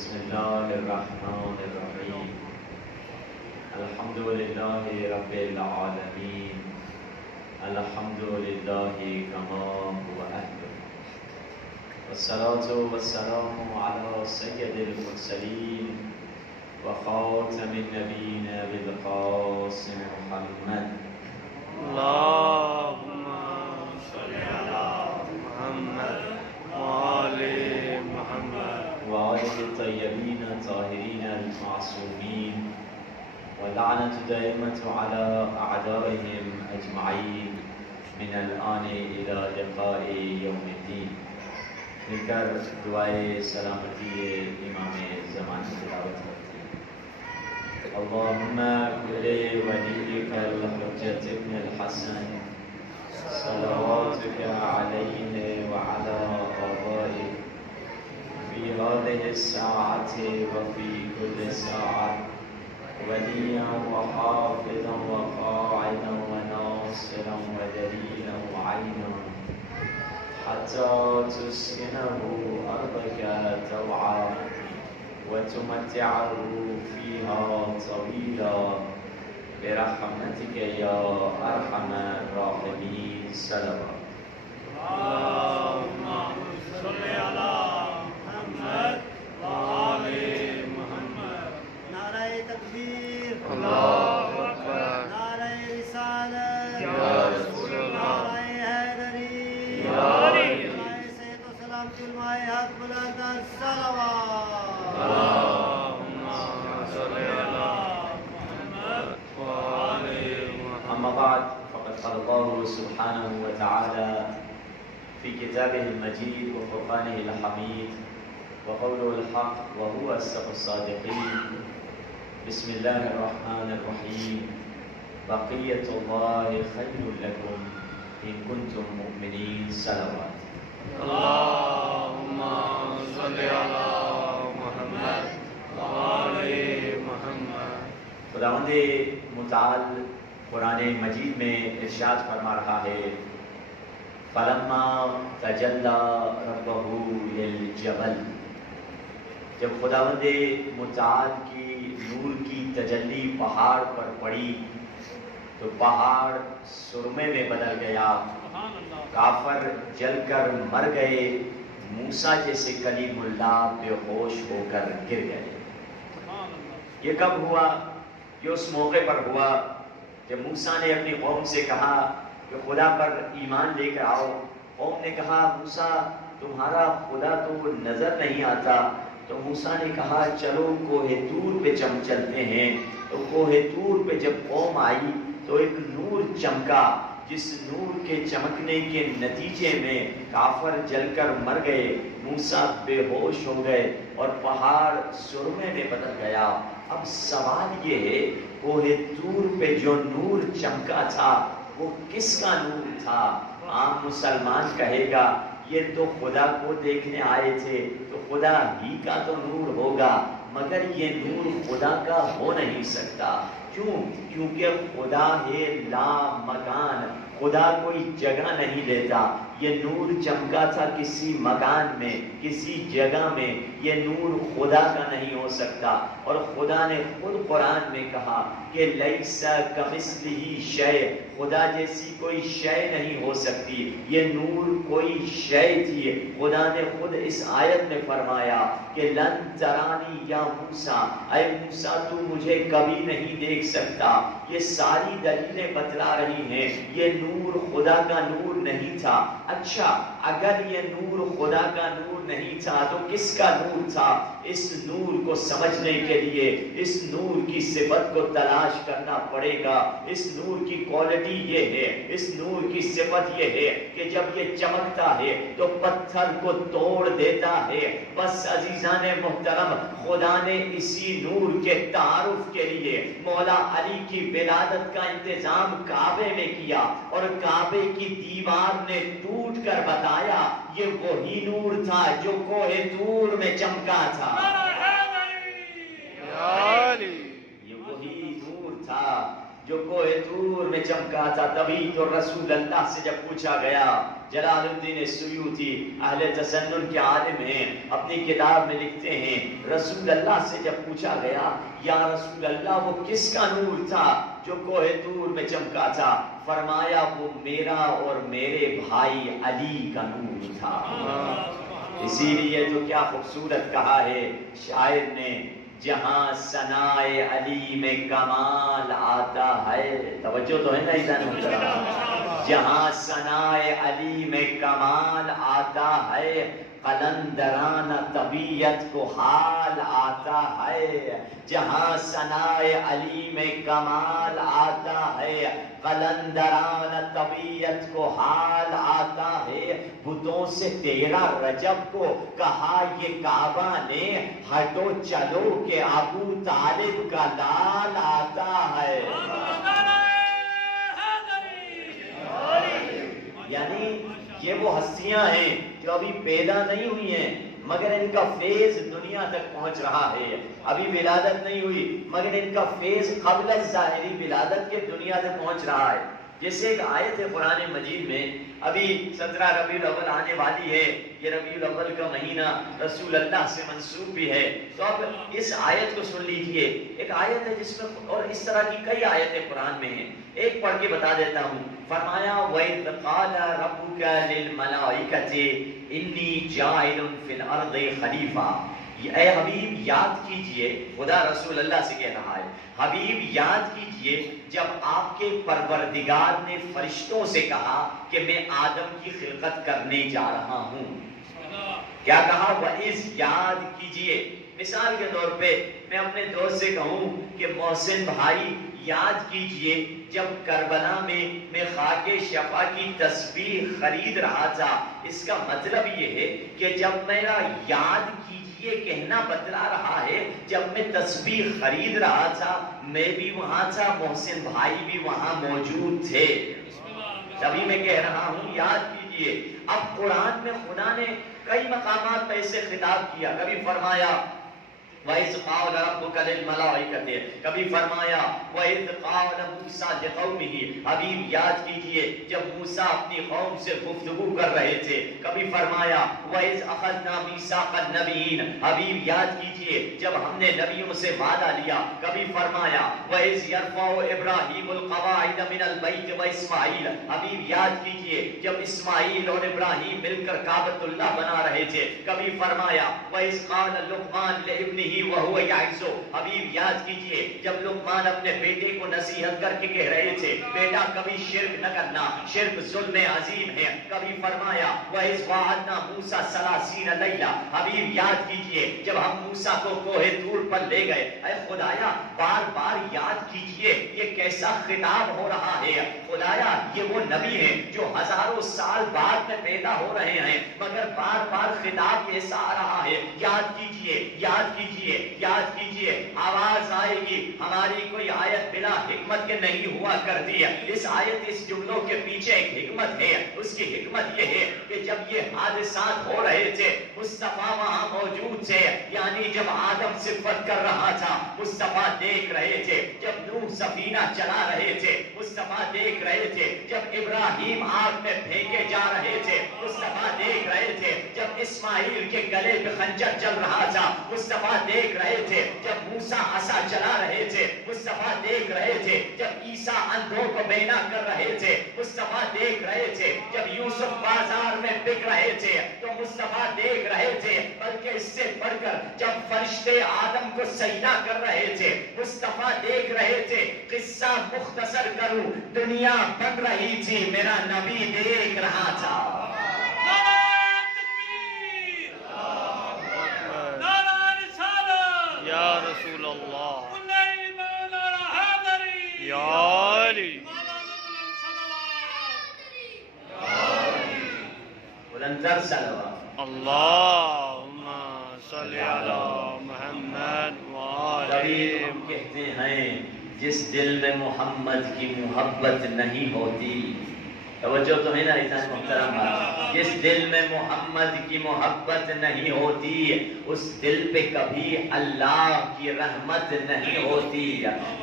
بسم الله الرحمن الرحيم. الحمد لله رب العالمين. الحمد لله كما هو أهله. والصلاة والسلام على سيد المرسلين وخاتم النبيين بالقاسم محمد. اللهم صل على محمد وآل محمد وآله الطيبين الطاهرين المعصومين واللعنة دائمة على أعدائهم أجمعين من الآن إلى لقاء يوم الدين. مل کر دعائے سلامتی امام زمان کی تلاوت کرتے ہیں. اللهم كل وليك الحجة ابن الحسن صلواتك عليه وعلى آبائه في هذه الساعة وفي كل ساعة وليا وحافظا وقاعدا وناصرا ودليلا وعينا حتى تسكنه أرضك طوعا وتمتعه فيها طويلا برحمتك يا أرحم الراحمين. صلوات. اللهم صل على محمد وآل محمد. نعرہ تکبیر، اللہ اکبر. نعرہ رسالت، یا رسول اللہ. نعرہ حیدری، یا علی. نعرہ صحت و سلامتی علماء حق بلند صلوات. اللهم صل على محمد وآل محمد. أما بعد فقد قال الله سبحانه وتعالى في كتابه المجيد وفرقانه الحميد وقوله الحق وهو أصدق الصادقين. بسم الله الرحمن الرحيم. بقية الله خير لكم إن كنتم مؤمنين. صلوات. اللهم صل على محمد وآل محمد. خداوند متعال قرآن مجید میں ارشاد فرما رہا ہے فلما تجلی ربہ للجبل. جب خداوند متعال کی نور کی تجلی پہاڑ پر پڑی تو پہاڑ سرمے میں بدل گیا، کافر جل کر مر گئے، موسیٰ جیسے کلیم اللہ بے ہوش ہو کر گر گئے. یہ کب ہوا؟ یہ اس موقع پر ہوا جب موسیٰ نے اپنی قوم سے کہا کہ خدا پر ایمان لے کر آؤ. قوم نے کہا موسیٰ تمہارا خدا تو نظر نہیں آتا. تو موسیٰ نے کہا چلو کوہ طور پہ چلتے ہیں. تو کوہ طور پہ جب قوم آئی تو ایک نور چمکا، جس نور کے چمکنے کے نتیجے میں کافر جل کر مر گئے، موسیٰ بے ہوش ہو گئے اور پہاڑ سرمے میں بدل گیا. اب سوال یہ ہے کوہ طور پہ جو نور چمکا تھا وہ کس کا نور تھا؟ عام مسلمان کہے گا یہ تو خدا کو دیکھنے آئے تھے تو خدا ہی کا تو نور ہوگا، مگر یہ نور خدا کا ہو نہیں سکتا. کیوں؟ کیونکہ خدا ہے لا مکان، خدا کوئی جگہ نہیں لیتا. یہ نور چمکا تھا کسی مکان میں، کسی جگہ میں. یہ نور خدا کا نہیں ہو سکتا. اور خدا نے خود قرآن میں کہا کہ لیس کمثلہ شیء، خدا جیسی کوئی شے نہیں ہو سکتی. یہ نور کوئی شے تھی. خدا نے خود اس آیت میں فرمایا کہ لن ترانی یا موسیٰ، اے موسیٰ تو مجھے کبھی نہیں دیکھ سکتا. یہ ساری دلیلیں بتلا رہی ہیں یہ نور خدا کا نور نہیں تھا. اچھا اگر یہ نور خدا کا نور نہیں تھا تو کس کا نور تھا؟ اس نور کو سمجھنے کے لیے اس نور کی صفت کو تلاش کرنا پڑے گا. اس نور کی کوالٹی یہ ہے، اس نور کی صفت یہ ہے کہ جب یہ چمکتا ہے تو پتھر کو توڑ دیتا ہے. بس عزیزان محترم، خدا نے اسی نور کے تعارف کے لیے مولا علی کی ولادت کا انتظام کعبے میں کیا اور کعبے کی دیوار نے ٹوٹ کر بتایا یہ وہی نور تھا جو کوہ طور میں چمکا تھا. یہ وہی نور تھا جو کوہ طور میں چمکا تھا. تبھی تو رسول اللہ سے جب پوچھا گیا، جلال الدین سیوطی اہل تسنن کے عالم ہیں، اپنی اپنی کتاب میں لکھتے ہیں رسول اللہ سے جب پوچھا گیا یا رسول اللہ وہ کس کا نور تھا جو کوہ طور میں چمکا تھا؟ فرمایا وہ میرا اور میرے بھائی علی کا نور تھا۔ اسی لیے تو کیا خوبصورت کہا ہے شاعر نے، جہاں ثنائے علی میں کمال آتا ہے، توجہ تو ہے نا ادھر محترم، جہاں ثنائے علی میں کمال آتا ہے قلندرانہ طبیعت کو حال آتا ہے، جہاں ثنائے علی میں کمال آتا ہے قلندرانہ طبیعت کو حال آتا ہے۔ بتوں سے 13 رجب کو کہا یہ کعبہ نے ہٹو چلو کہ ابو طالب کا لال آتا ہے۔ یعنی یہ وہ ہستیاں ہیں جو ابھی پیدا نہیں ہوئی ہیں مگر ان کا فیض دنیا تک پہنچ رہا ہے، ابھی ولادت نہیں ہوئی مگر ان کا فیض قبل ظاہری ولادت کے دنیا تک پہنچ رہا ہے۔ جیسے ایک آیت ہے قرآن مجید میں، ابھی 17 ربیع الاول آنے والی ہے، یہ ربیع الاول کا مہینہ رسول اللہ سے منسوب بھی ہے، تو اب اس آیت کو سن لیجئے۔ ایک آیت ہے جس میں، اور اس طرح کی کئی آیتیں قرآن میں ہیں، ایک پڑھ کے بتا دیتا ہوں۔ فرمایا وَإِذْ قَالَ رَبُّكَ لِلْمَلَائِكَةِ إِنِّي جَاعِلٌ فِي الْأَرْضِ خَلِيفَةً۔ اے حبیب یاد کیجئے، خدا رسول اللہ سے کہہ رہا ہے، حبیب یاد کیجئے جب آپ کے پروردگار نے فرشتوں سے کہا کہ میں آدم کی خلقت کرنے جا رہا ہوں۔ کیا کہا؟ وَإِذْ یاد کیجئے۔ مثال کے طور پہ میں اپنے دوست سے کہوں کہ محسن بھائی یاد کیجئے جب کربلا میں خاک شفا کی تسبیح خرید رہا تھا، اس کا مطلب یہ ہے کہ جب میرا یاد کیجئے کہنا بتلا رہا ہے جب میں تسبیح خرید رہا تھا میں بھی وہاں تھا، محسن بھائی بھی وہاں موجود تھے، تبھی میں کہہ رہا ہوں یاد کیجئے۔ اب قرآن میں خدا نے کئی مقامات پہ اسے خطاب کیا، کبھی فرمایا وَإِذْ قَالَ رَبُّكَ لِلْمَلَائِكَةِ، کبھی فرمایا وَإِذْ قَالَ مُوسَىٰ لِقَوْمِهِ، حبیب یاد کیجئے جب موسیٰ اپنی قوم سے گفتگو کر رہے تھے، کبھی فرمایا وَإِذْ أَخَذْنَا مِيثَاقَ النَّبِيِّينَ، حبیب یاد کیجئے جب ہم نے نبیوں سے وعدہ لیا، کبھی فرمایا وَإِذْ يَرْفَعُ إِبْرَاهِيمُ الْقَوَاعِدَ مِنَ الْبَيْتِ وَإِسْمَاعِيلَ، حبیب یاد کیجئے جب اسماعیل اور ابراہیم مل کر کعبۃ اللہ بنا رہے تھے، کبھی فرمایا وَإِذْ قَالَ لُقْمَانُ لِابْنِهِ وَهُوَ يَعِظُهُ، حبیب یاد کیجئے جب لقمان اپنے بیٹے کو نصیحت کر کے کہہ رہے تھے بیٹا کبھی شرک نہ کرنا، شرک ظلم عظیم ہے، کبھی فرمایا وَإِذْ وَعَدْنَا مُوسَىٰ 30 لَيْلَةً، حبیب یاد کیجئے جب ہم موسیٰ کو کوہ طور پر لے گئے۔ اے خدایا بار بار یاد کیجئے یہ کیسا خطاب ہو رہا ہے، خدایا یہ وہ نبی ہیں جو ہزاروں سال بعد میں پیدا ہو رہے ہیں مگر بار بار خطاب ایسا آ رہا ہے، یاد کیجئے یاد کیجئے یاد کیجئے۔ آواز آئے گی ہماری کوئی آیت بلا حکمت کے نہیں ہوا کرتی ہے، اس آیت اس جملوں کے پیچھے ایک حکمت ہے، اس کی حکمت یہ ہے کہ جب یہ حادثات ہو رہے تھے مصطفیٰ وہاں موجود تھے، یعنی جب آدم صفت کر رہا تھا مصطفیٰ دیکھ رہے تھے، جب نوح سفینہ چلا رہے تھے مصطفیٰ دیکھ رہے تھے، جب ابراہیم آگ میں پھینکے جا رہے تھے مصطفیٰ دیکھ رہے تھے، جب اسماعیل کے گلے پہ خنجر چل رہا تھا مصطفیٰ دیکھ رہے تھے، جب موسیٰ عصا چلا رہے تھے مصطفیٰ دیکھ رہے تھے، جب عیسیٰ اندھوں کو بینا کر رہے تھے مصطفیٰ دیکھ رہے تھے، جب یوسف بازار میں بک رہے تھے تو مصطفیٰ دیکھ رہے تھے، بلکہ اس سے بڑھ کر جب فرشتے آدم کو سجدہ کر رہے تھے مصطفیٰ دیکھ رہے تھے۔ قصہ مختصر کروں، دنیا بن رہی تھی میرا نبی دیکھ رہا تھا۔ یا رسول اللہ یا علی بلندر صلوات اللہم صلی علی محمد تبھی وآلہ ہم کہتے ہیں جس دل میں محمد کی محبت نہیں ہوتی، توجہ تو ہے نا انسان محترم، جس دل میں محمد کی محبت نہیں ہوتی اس دل پہ کبھی اللہ کی رحمت نہیں ہوتی۔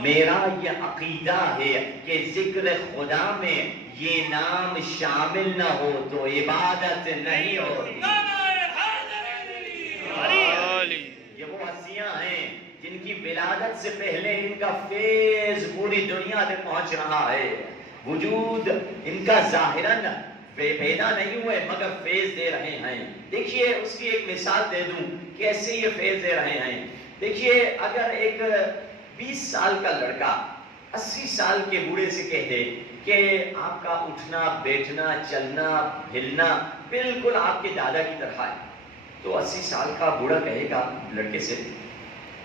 میرا یہ عقیدہ ہے کہ ذکر خدا میں یہ نام شامل نہ ہو تو عبادت نہیں ہوتی۔ ولادت سے پہلے ان کا فیض پوری دنیا تک پہنچ رہا ہے. وجود ان کا ظاہراً پیدا نہیں ہوئے مگر فیض دے رہے ہیں. دیکھیے اس کی ایک مثال دے دوں کیسے یہ فیض دے رہے ہیں. دیکھیے اگر ایک 20 سال کا لڑکا 80 سال کے بوڑھے سے کہہ دے کہ آپ کا اٹھنا بیٹھنا چلنا ہلنا بالکل آپ کے دادا کی طرح ہے، تو 80 سال کا بوڑھا کہے گا لڑکے سے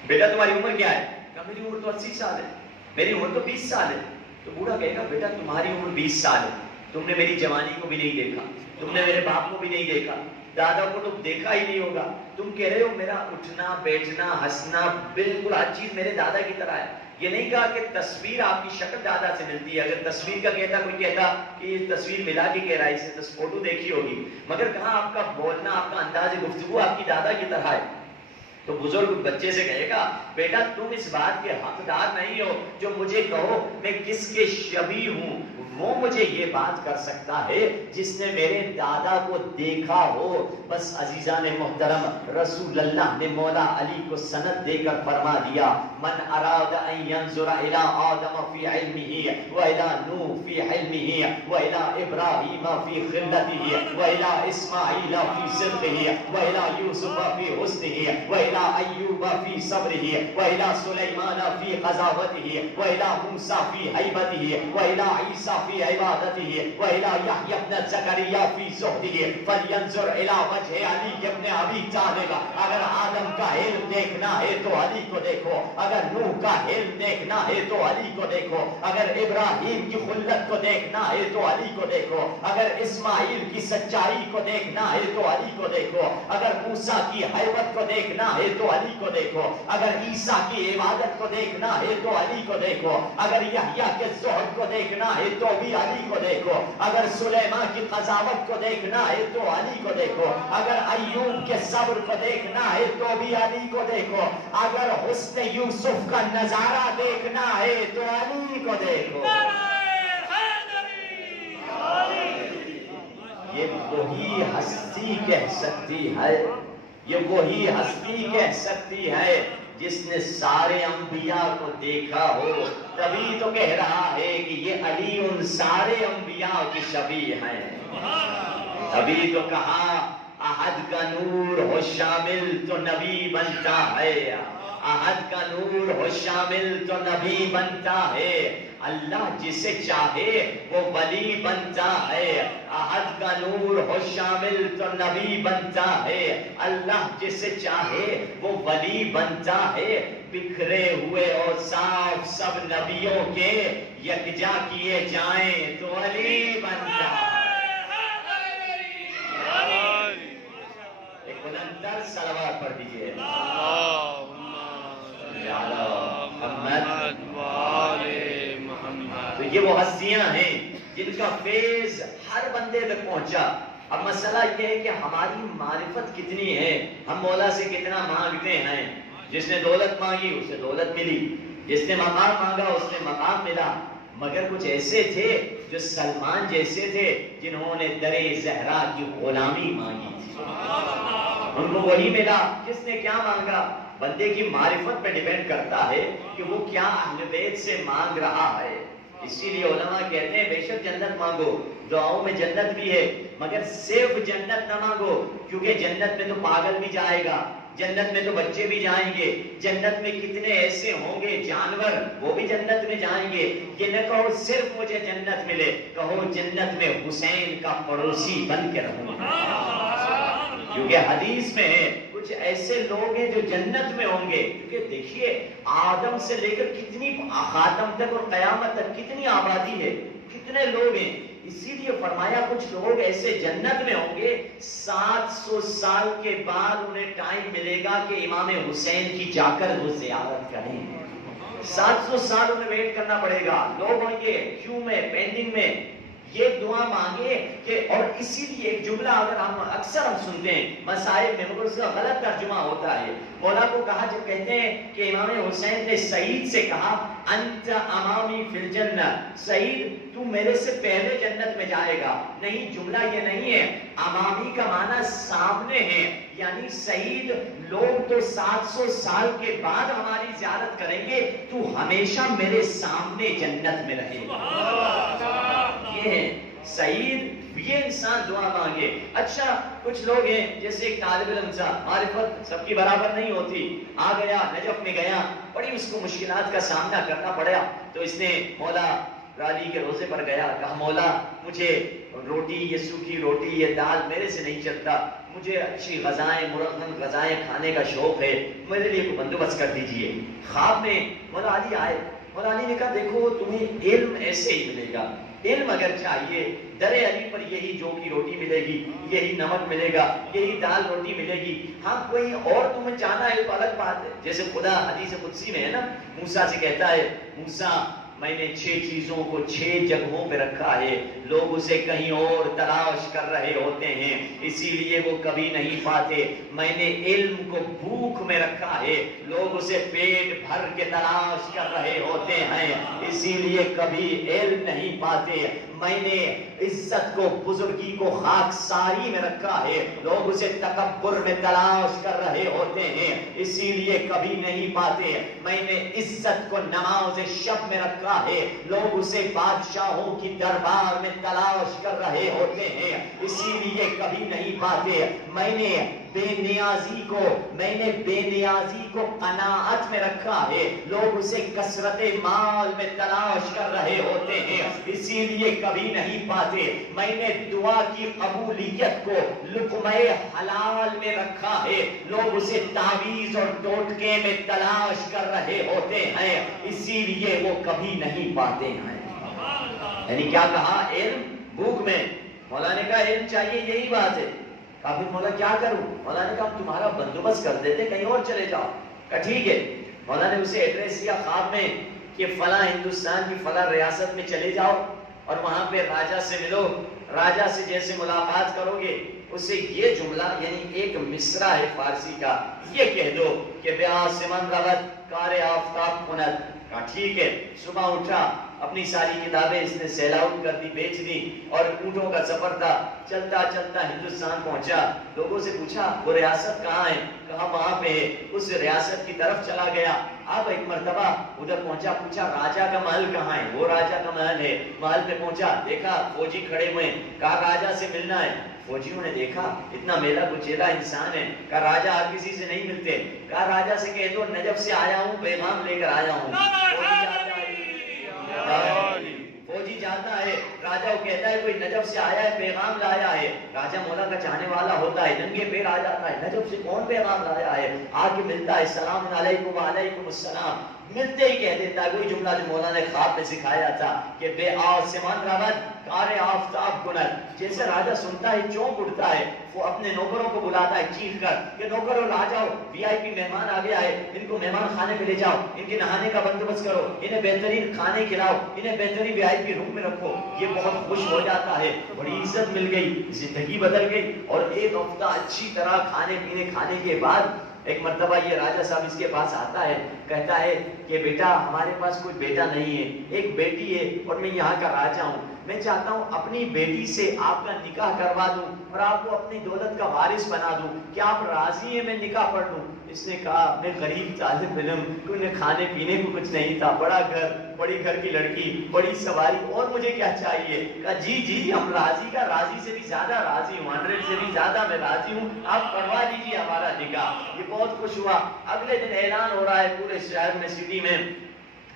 بیٹا تمہاری عمر کیا ہے؟ کہا میری عمر تو 80 سال ہے. میری عمر تو 20 سال ہے. تو بوڑھا کہے گا بیٹا تمہاری عمر 20 سال ہے، تم نے میری جوانی کو بھی نہیں دیکھا، تم نے میرے باپ کو بھی نہیں دیکھا، دادا کو تو دیکھا ہی نہیں ہوگا، تم کہہ رہے ہو میرا اٹھنا بیٹھنا ہنسنا بالکل ہر چیز میرے دادا کی طرح ہے. یہ نہیں کہا کہ تصویر آپ کی شکل دادا سے ملتی ہے. اگر تصویر کا کہتا کوئی کہتا کہ یہ تصویر ملا کے کہہ رہا ہے، اسے فوٹو دیکھی ہوگی، مگر کہاں آپ کا بولنا آپ کا انداز گفتگو آپ کی دادا کی طرح ہے. تو بزرگ بچے سے کہے گا بیٹا تم اس بات کے حقدار نہیں ہو جو مجھے کہو میں کس کے شبیہ ہوں. وہ مجھے یہ بات کر سکتا ہے جس نے میرے دادا کو دیکھا ہو. بس عزیزان محترم رسول اللہ نے مولا علی کو سند دے کر فرما دیا من اراد ان ينظر الى آدم في علمه والى نوح في علمه والى ابراہیم في خلته والى اسماعیل في صدقه والى یوسف في حسنه والى ایوب في صبره والى سلیمان في قضاوته والى موسیٰ في هیبته والى عیسیٰ في عبادته والى یحیی ابن زکریا في زہده فلینظر الى وجه علی ابن ابی طالب. اگر آدم کا علم دیکھنا ہے تو علی کو دیکھو، اگر نوح کا علم دیکھنا ہے تو علی کو دیکھو، اگر ابراہیم کی خلت کو دیکھنا ہے تو علی کو دیکھو، اگر اسماعیل کی سچائی کو دیکھنا ہے تو علی کو دیکھو، اگر موسیٰ کی حیبت کو دیکھنا ہے تو علی کو دیکھو، اگر عیسیٰ کی عبادت کو دیکھنا ہے تو علی کو دیکھو، اگر یحییٰ کے زہد کو دیکھنا ہے تو بھی علی کو دیکھو، اگر سلیمان کی قضاوت کو دیکھنا ہے تو علی کو دیکھو، اگر ایوب کے صبر کو دیکھنا ہے تو بھی علی کو دیکھو، اگر حسن یوسف کا نظارہ دیکھنا ہے تو علی کو دیکھو. یہ وہی ہستی کہہ سکتی ہے، یہ وہی ہستی کہہ سکتی ہے جس نے سارے انبیاء کو دیکھا ہو. تبھی تو کہہ رہا ہے کہ یہ علی ان سارے انبیاء کی شبیہ ہیں. تبھی تو کہا احد کا نور ہو شامل تو نبی بنتا ہے، احد کا نور ہو شامل تو نبی بنتا ہے. اللہ جسے چاہے وہ ولی بنتا ہے. احد کا نور ہو شامل تو نبی بنتا ہے. اللہ جسے چاہے وہ ولی بنتا ہے. بکھرے ہوئے اور صاف سب نبیوں کے یکجا کیے جائیں تو علی بنتا ہے. ایک بلندر صلوات پڑھ دیجئے. تو یہ وہ ہستیاں ہیں جن کا فیض ہر بندے تک پہنچا. اب مسئلہ یہ ہے کہ ہماری معرفت کتنی ہے، ہم مولا سے کتنا مانگتے ہیں. جس نے دولت مانگی اسے دولت ملی، جس نے مقام مانگا اس نے مقام ملا. مگر کچھ ایسے تھے جو سلمان جیسے تھے جنہوں نے در زہرا کی غلامی مانگی تھی، ان کو وہی ملا. جس نے کیا مانگا بندے کی معرفت پہ ڈیپینڈ کرتا ہے کہ وہ کیا اہل بیت سے مانگ رہا ہے. اسی لیے علماء کہتے ہیں بے شک جنت مانگو، دعاؤں میں جنت بھی ہے، مگر صرف جنت نہ مانگو، کیونکہ جنت میں تو پاگل بھی جائے گا، جنت میں تو بچے بھی جائیں گے، جنت میں کتنے ایسے ہوں گے جانور وہ بھی جنت میں جائیں گے. یہ نہ کہو صرف مجھے جنت ملے، کہو جنت میں حسین کا پڑوسی بن کے رہوں. کیونکہ حدیث میں ہے کچھ ایسے لوگ ہیں جو جنت میں ہوں گے. کیونکہ دیکھیے آدم سے لے کر کتنی خاتم تک اور قیامت تک کتنی آبادی ہے، کتنے لوگ ہیں. اسی لیے فرمایا کچھ لوگ ایسے جنت میں ہوں گے 700 سال کے بعد انہیں ٹائم ملے گا کہ امام حسین کی جا کر وہ زیارت کریں. 700 سال انہیں ویٹ کرنا پڑے گا. لوگ ہوں گے کیوں میں پینڈنگ میں. یہ دعا مانگے کہ، اور اسی لیے ایک جملہ اگر ہم اکثر سنتے ہیں مسائل میں مگر اس کا غلط ترجمہ ہوتا ہے. مولا کو کہا جب کہتے ہیں کہ امام حسین نے سعید سے کہا انت امامی فی الجنہ، سعید تو میرے سے پہلے جنت میں جائے گا. نہیں، جملہ یہ نہیں ہے. امامی کا معنی سامنے ہے، یعنی سعید لوگ تو 700 سال کے بعد ہماری زیارت کریں گے، تو ہمیشہ میرے سامنے جنت میں رہے گا۔ یہ ہے سعید، یہ انسان دعا مانگے۔ اچھا کچھ لوگ ہیں جیسے ایک طالب علم تھا، معرفت سب کی برابر نہیں ہوتی، آ گیا نجف میں گیا، بڑی اس کو مشکلات کا سامنا کرنا پڑا، تو اس نے مولا رالی کے روزے پر گیا، کہا مولا مجھے روٹی، یہ سوکھی روٹی، یہ دال میرے سے نہیں چلتا، مجھے اچھی غذائیں، مرغن غذائیں کھانے کا شوق ہے، میرے لیے کوئی بندوبست کر دیجئے۔ خواب میں مولا علی آئے، مولا علی نے کہا دیکھو تمہیں علم ایسے ہی ملے گا، علم اگر چاہیے در علی پر یہی جو کی روٹی ملے گی، یہی نمک ملے گا، یہی دال روٹی ملے گی، ہاں کوئی اور تمہیں جانا ہے تو الگ بات ہے۔ جیسے خدا حدیث قدسی میں ہے نا، موسیٰ سے کہتا ہے موسیٰ میں نے 6 چیزوں کو 6 جگہوں پہ رکھا ہے، لوگ اسے کہیں اور تلاش کر رہے ہوتے ہیں اسی لیے وہ کبھی نہیں پاتے، میں نے علم کو بھوک میں رکھا ہے، لوگ اسے پیٹ بھر کے تلاش کر رہے ہوتے ہیں اسی لیے کبھی علم نہیں پاتے، میں نے عزت کو، بزرگی کو خاکساری میں رکھا ہے، لوگ اسے تکبر میں تلاش کر رہے ہوتے ہیں اسی لیے کبھی نہیں پاتے، میں نے عزت کو نماز شب میں رکھا ہے، لوگ اسے بادشاہوں کی دربار میں تلاش کر رہے ہوتے ہیں اسی لیے کبھی نہیں پاتے، میں نے بے نیازی کو قناعت میں رکھا ہے، لوگ اسے کثرت مال میں تلاش کر رہے ہوتے ہیں اسی لیے کبھی نہیں پاتے، میں نے دعا کی قبولیت کو لقمہ حلال میں رکھا ہے، لوگ اسے تعویذ اور ٹوٹکے میں تلاش کر رہے ہوتے ہیں اسی لیے وہ کبھی نہیں پاتے ہیں۔ یعنی کیا کہا؟ علم بھوک میں۔ مولا نے کہا علم چاہیے، یہی بات ہے۔ کہا پھر مولا کیا کروں؟ مولا نے کہا تمہارا بندوبست کر دیتے، کہیں اور چلے جاؤ۔ کہا ٹھیک ہے۔ مولا نے اسے ایڈریس دیا خواب میں کہ فلاں ہندوستان کی فلاں ریاست میں چلے جاؤ اور وہاں پہ راجہ سے ملو، راجہ سے جیسے ملاقات کرو گے اسے یہ جملہ، یعنی ایک مصرع ہے فارسی کا، یہ کہہ دو کہ بیاسمن رود کار آفتاب کند۔ کہا ٹھیک ہے۔ صبح اٹھا، اپنی ساری کتابیں اس نے سیل آؤٹ کر دی، بیچ دی، اور اونٹوں کا سفر تھا، چلتا چلتا ہندوستان پہنچا، لوگوں سے پوچھا وہ ریاست کہاں ہے؟ کہا وہاں پہ ہے۔ اس ریاست کی طرف چلا گیا، اب ایک مرتبہ ادھر پہنچا، پوچھا راجہ کا محل کہاں ہے؟ وہ راجہ کا محل ہے۔ محل پہ پہنچا، دیکھا فوجی کھڑے ہوئے ہیں، کہا راجہ سے ملنا ہے۔ فوجیوں نے دیکھا اتنا میلا کچیلا انسان ہے، کہا راجہ ہر کسی سے نہیں ملتے، کہا راجہ سے کہہ دو نجف سے آیا ہوں، پیغام لے کر آیا ہوں۔ فوجی جاتا ہے، راجہ کو کہتا ہے کوئی نجف سے آیا ہے، پیغام لایا ہے۔ راجہ مولا کا چاہنے والا ہوتا ہے، ننگے پیر آ جاتا ہے، نجف سے کون پیغام لایا ہے؟ آ کے ملتا ہے، السلام علیکم وعلیکم السلام، ملتے ہی کہہ دیتا ہے وہی جملہ جو مولا نے خواب میں سکھایا تھا کہ بے آسمان رود کار آفتاب کند۔ جیسے راجہ سنتا ہے چونک اٹھتا ہے، وہ اپنے نوکروں کو بلاتا ہے چیخ کر کہ نوکروں آ جاؤ، وی آئی پی مہمان آ گیا ہے، ان کو مہمان خانے پہ لے جاؤ، ان کے نہانے کا بندوبست کرو، انہیں بہترین کھانے کھلاؤ، انہیں بہترین وی آئی پی روم میں رکھو۔ یہ بہت خوش ہو جاتا ہے، بڑی عزت مل گئی، زندگی بدل گئی۔ اور ایک ہفتہ اچھی طرح کھانے پینے کھانے کے بعد ایک مرتبہ یہ راجہ صاحب اس کے پاس آتا ہے، کہتا ہے کہ بیٹا ہمارے پاس کوئی بیٹا نہیں ہے، ایک بیٹی ہے اور میں یہاں کا راجہ ہوں، میں چاہتا ہوں اپنی بیٹی سے آپ کا نکاح کروا دوں اور آپ کو اپنی دولت کا وارث بنا دوں، کیا آپ راضی ہیں میں نکاح پڑھ لوں؟ اس نے کہا میں غریب طالب علم، انہیں کھانے پینے کو کچھ نہیں تھا، بڑا گھر، بڑی گھر کی لڑکی، بڑی سواری، اور مجھے کیا چاہیے؟ کہا جی جی ہم راضی کا، راضی سے بھی زیادہ راضی ہوں، 100 سے بھی زیادہ میں راضی ہوں، آپ کروا دیجیے ہمارا نکاح۔ یہ بہت خوش ہوا۔ اگلے دن اعلان ہو رہا ہے پورے شہر میں، سٹی میں،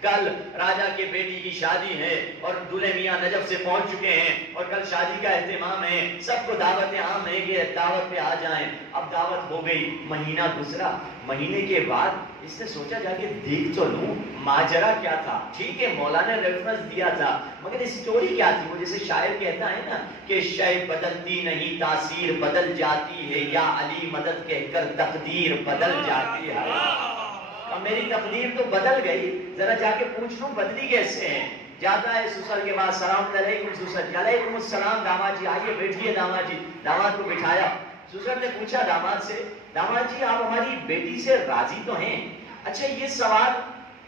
کل راجہ کے بیٹی کی شادی ہے اور دولہے میاں نجف سے پہنچ چکے ہیں اور کل شادی کا اہتمام ہے، سب کو دعوت عام ہے کہ دعوت پہ آ جائیں۔ اب دعوت ہو گئی، مہینہ گزرا، مہینے کے بعد اس نے سوچا جا کے دیکھ تو لوں ماجرا کیا تھا۔ ٹھیک ہے مولا نے ریفرنس دیا تھا مگر اسٹوری کیا تھی؟ وہ جیسے شاعر کہتا ہے نا کہ شے بدلتی نہیں تاثیر بدل جاتی ہے، یا علی مدد کہہ کر تقدیر بدل جاتی ہے۔ اب میری تقدیر تو بدل گئی، ذرا جا کے پوچھ لوں بدلی کیسے ہیں۔ جاتا ہے سسر کے بعد، سلام علیکم سسر جی۔ علیکم السلام داماد جی، آئیے بیٹھیے داماد جی۔ داماد کو بٹھایا، سسر نے پوچھا داماد سے، داماد جی آپ ہماری بیٹی سے راضی تو ہیں؟ اچھا یہ سوال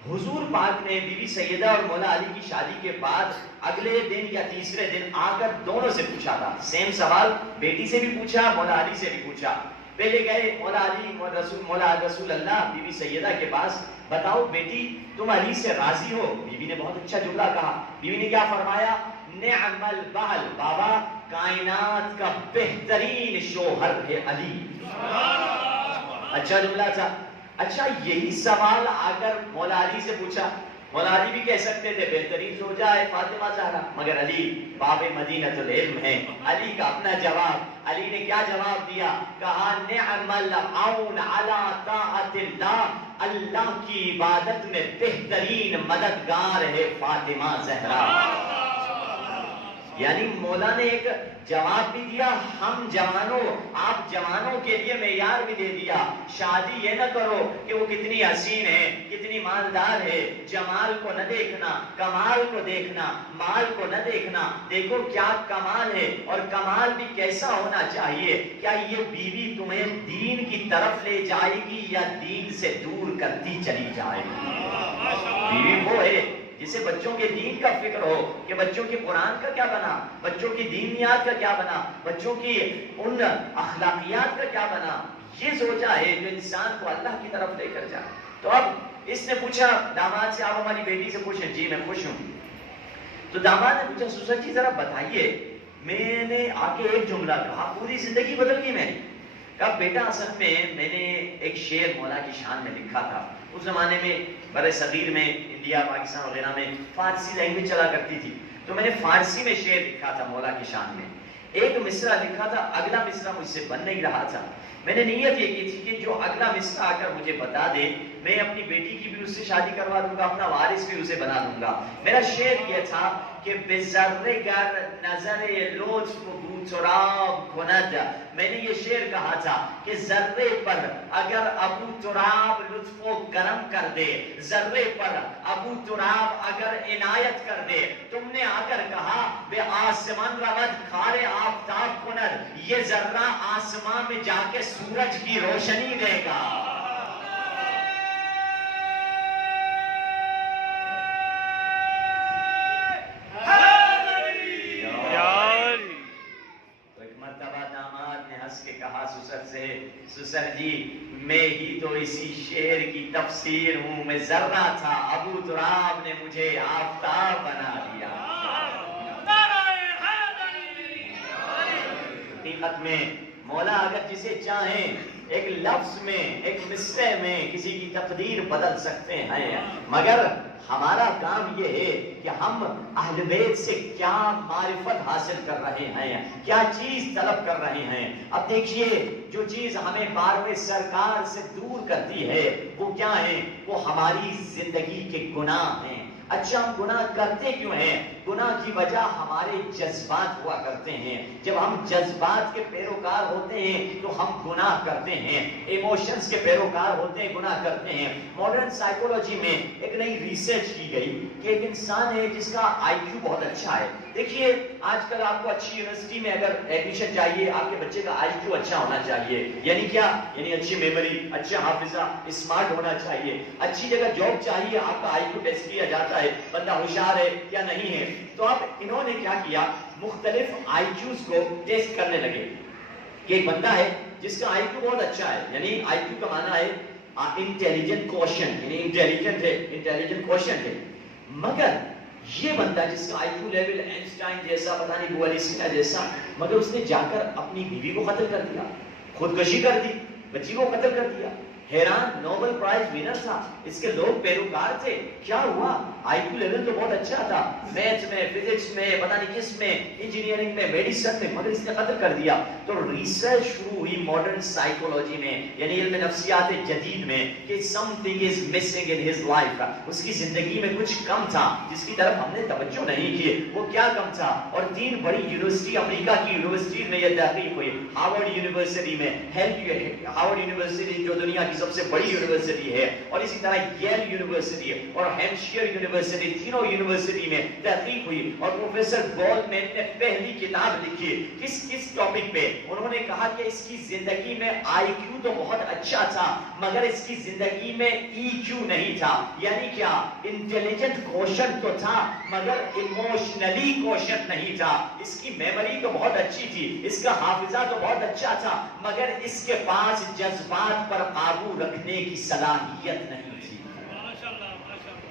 حضور پاک نے بی بی سیدہ اور مولا علی کی شادی کے بعد اگلے دن یا تیسرے دن آ کر دونوں سے پوچھا تھا، سیم سوال بیٹی سے بھی پوچھا، مولا علی سے بھی پوچھا۔ پہلے گئے مولا علی مولا رسول اللہ بی بی سیدہ کے پاس، بتاؤ بیٹی تم علی سے راضی ہو؟ بیوی نے بہت اچھا جملہ کہا. بیوی نے کیا فرمایا؟ نعم البعل، بابا کائنات کا بہترین شوہر ہے علی. اچھا جملہ تھا. اچھا یہی سوال اگر مولا علی سے پوچھا، مولا علی بھی کہہ سکتے تھے بہترین زوجہ ہے فاطمہ زہرا، مگر علی باب مدینۃ العلم ہے. علی کا اپنا جواب، علی نے کیا جواب دیا؟ کہا نعم العون علی طاعت اللہ، اللہ کی عبادت میں بہترین مددگار ہے فاطمہ زہرا. یعنی مولا نے ایک جواب بھی دیا ہم جوانوں، آپ جوانوں کے لیے معیار بھی دے دیا. شادی یہ نہ کرو کہ وہ کتنی حسین ہے، کتنی مالدار ہے، جمال کو نہ دیکھنا، کمال کو دیکھنا، مال کو نہ دیکھنا. دیکھو کیا کمال ہے اور کمال بھی کیسا ہونا چاہیے. کیا یہ بیوی تمہیں دین کی طرف لے جائے گی یا دین سے دور کرتی چلی جائے گی؟ بیوی وہ ہے جسے بچوں کے دین کا فکر ہو کہ بچوں کے قرآن کا کیا بنا، بچوں کی دینیات کا کیا بنا، بچوں کی ان اخلاقیات کا کیا بنا. یہ سوچا ہے جو انسان کو اللہ کی طرف لے کر جائے. تو اب اس نے پوچھا داماد سے، آپ ہماری بیٹی سے پوچھیں. جی میں خوش ہوں. تو داماد نے پوچھا سسر جی ذرا بتائیے، میں نے آ کے ایک جملہ کہا پوری زندگی بدل گئی. میں نے کہا بیٹا اصل میں نے ایک شعر مولا کی شان میں لکھا تھا. اس زمانے میں برے صغیر میں انڈیا پاکستان وغیرہ میں فارسی لینگویج چلا کرتی تھی، تو میں نے فارسی میں شعر لکھا تھا مولا کی شان میں. ایک مصرع لکھا تھا، اگلا مصرع مجھ سے بن نہیں رہا تھا. میں نے نیت یہ کی تھی کہ جو اگلا مصرع آ کر مجھے بتا دے میں اپنی بیٹی کی بھی اس سے شادی کروا دوں گا، اپنا وارث بھی اسے بنا دوں گا. میرا شعر یہ تھا کہ بزرگر نظر لطف بو تراب کند. میں نے یہ شعر کہا تھا کہ ذرے پر اگر ابو تراب لطف و کرم کر دے، ذرے پر ابو تراب اگر عنایت کر دے. تم نے آ کر کہا بے آسمان رود کھارے آفتاب کند، یہ ذرہ آسمان میں جا کے سورج کی روشنی دے گا. کہا سسر سے، سسر جی میں ہی تو اسی شعر کی تفسیر ہوں، میں ذرہ تھا، ابو تراب نے مجھے آفتاب بنا دیا. حقیقت میں مولا اگر جسے چاہیں ایک لفظ میں، ایک مصرع میں کسی کی تقدیر بدل سکتے ہیں، مگر ہمارا کام یہ ہے کہ ہم اہل بیت سے کیا معرفت حاصل کر رہے ہیں، کیا چیز طلب کر رہے ہیں. اب دیکھیے جو چیز ہمیں بارہویں سرکار سے دور کرتی ہے وہ کیا ہے؟ وہ ہماری زندگی کے گناہ ہیں. اچھا ہم گناہ کرتے کیوں ہیں؟ گناہ کی وجہ ہمارے جذبات ہوا کرتے ہیں. جب ہم جذبات کے پیروکار ہوتے ہیں تو ہم گناہ کرتے ہیں، ایموشنز کے پیروکار ہوتے ہیں، گناہ کرتے ہیں. ماڈرن سائیکولوجی میں ایک نئی ریسرچ کی گئی کہ ایک انسان ہے جس کا آئی کیو بہت اچھا ہے. دیکھیے آج کل آپ کو اچھی یونیورسٹی میں اگر ایڈمیشن چاہیے آپ کے بچے کا آئی کیو اچھا ہونا چاہیے. یعنی کیا؟ یعنی اچھی میموری، اچھا حافظہ، اسمارٹ ہونا چاہیے. اچھی جگہ جاب چاہیے، آپ کا آئی کیو ٹیسٹ کیا جاتا ہے بندہ ہوشیار ہے یا نہیں ہے. تو اب انہوں نے کیا کیا، مختلف آئی کیوز کو ٹیسٹ کرنے لگے کہ ایک بندہ ہے جس کا آئی کیو بہت اچھا ہے، یعنی آئی کیو کا معنی ہے انٹیلیجنٹ کوشن، یعنی انٹیلیجنٹ ہے، انٹیلیجنٹ کوشن ہے. مگر یہ بندہ جس کا آئی کیو لیول اینسٹائن جیسا، پتہ نہیں بوالیسکا جیسا، مگر اس نے جا کر اپنی بیوی کو قتل کر دیا، خودکشی کر دی، بچی کو قتل کر دیا. حیران، نوبل پرائز ونر تھا، اس کے لوگ پیروکار تھے. کیا ہوا؟ آئی کیو لیول تو بہت اچھا تھا، میتھس میں، فزکس میں، پتہ نہیں کس میں، انجینئرنگ میں، میڈیسن میں، مگر اس نے قتل کر دیا. تو ریسرچ شروع ہوئی ماڈرن سائیکولوجی میں، یعنی علم نفسیات جدید میں، کہ something is missing in his life. اس کی زندگی میں کچھ کم تھا جس کی طرف ہم نے توجہ نہیں کی. وہ کیا کم تھا؟ اور 3 بڑی یونیورسٹی، امریکہ کی یونیورسٹی میں یہ تحقیق ہوئی، ہارورڈ یونیورسٹی میں، ہارورڈ یونیورسٹی جو دنیا کی سب سے بڑی یونیورسٹی ہے، اور اسی طرح ییل یونیورسٹی اور ہیمپشائر یونیورسٹی، تینوں یونیورسٹی میں تحقیق ہوئی، اور پروفیسر گولڈمین نے پہلی کتاب لکھی کس ٹاپک پہ؟ انہوں نے کہا کہ اس کی زندگی میں آئی کیو تو بہت اچھا تھا، مگر اس کی زندگی میں ای کیو نہیں تھا. یعنی کیا؟ انٹیلیجنٹ کوشن تو تھا مگر ایموشنلی کوشن نہیں تھا. اس کی میموری تو بہت اچھی تھی، اس کا حافظہ تو بہت اچھا تھا، مگر اس کے پاس جذبات پر قابو رکھنے کی صلاحیت نہیں تھی.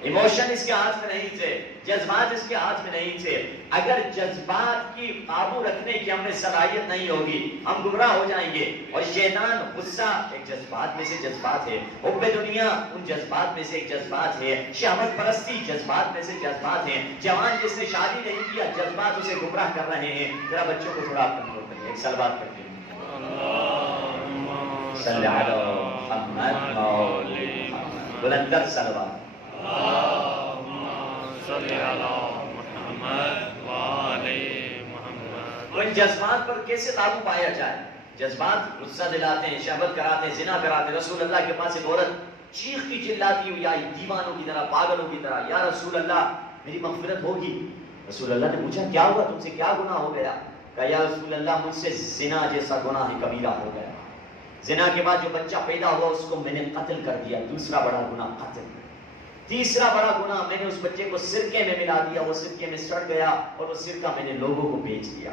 ایموشن اس کے ہاتھ میں نہیں تھے، جذبات اس کے ہاتھ میں نہیں تھے. اگر جذبات کی قابو رکھنے کی ہم نے صلاحیت نہیں ہوگی ہم گمراہ ہو جائیں گے. اور شیطان غصہ ایک جذبات میں سے جذبات ہے، حب دنیا ان جذبات میں سے ایک جذبات ہے، شہوت پرستی جذبات میں سے جذبات ہیں. جوان جس نے شادی نہیں کیا جذبات اسے گمراہ کر رہے ہیں. ذرا بچوں کو تھوڑا کنٹرول کریے. ایک صلوات پڑھتے ہیں. صلی علی محمد بلندر صلوات. تو ان جذبات پر کیسے قابو پایا جائے؟ جذبات غصہ دلاتے ہیں، شہوت کراتے ہیں، زنا کراتے ہیں. رسول اللہ کے پاس ایک عورت چیختی چلاتی ہوئی آئی دیوانوں کی طرح، پاگلوں کی طرح، یا رسول اللہ میری مغفرت ہوگی. رسول اللہ نے پوچھا کیا ہوا، تم سے کیا گناہ ہو گیا؟ کہا یا رسول اللہ مجھ سے زنا جیسا گناہ کبیرہ ہو گیا. زنا کے بعد جو بچہ پیدا ہوا اس کو میں نے قتل کر دیا. دوسرا بڑا گناہ قتل. تیسرا بڑا گناہ میں نے اس بچے کو سرکے میں ملا دیا، وہ سرکے میں سڑ گیا اور وہ سرکہ میں نے لوگوں کو بیچ دیا.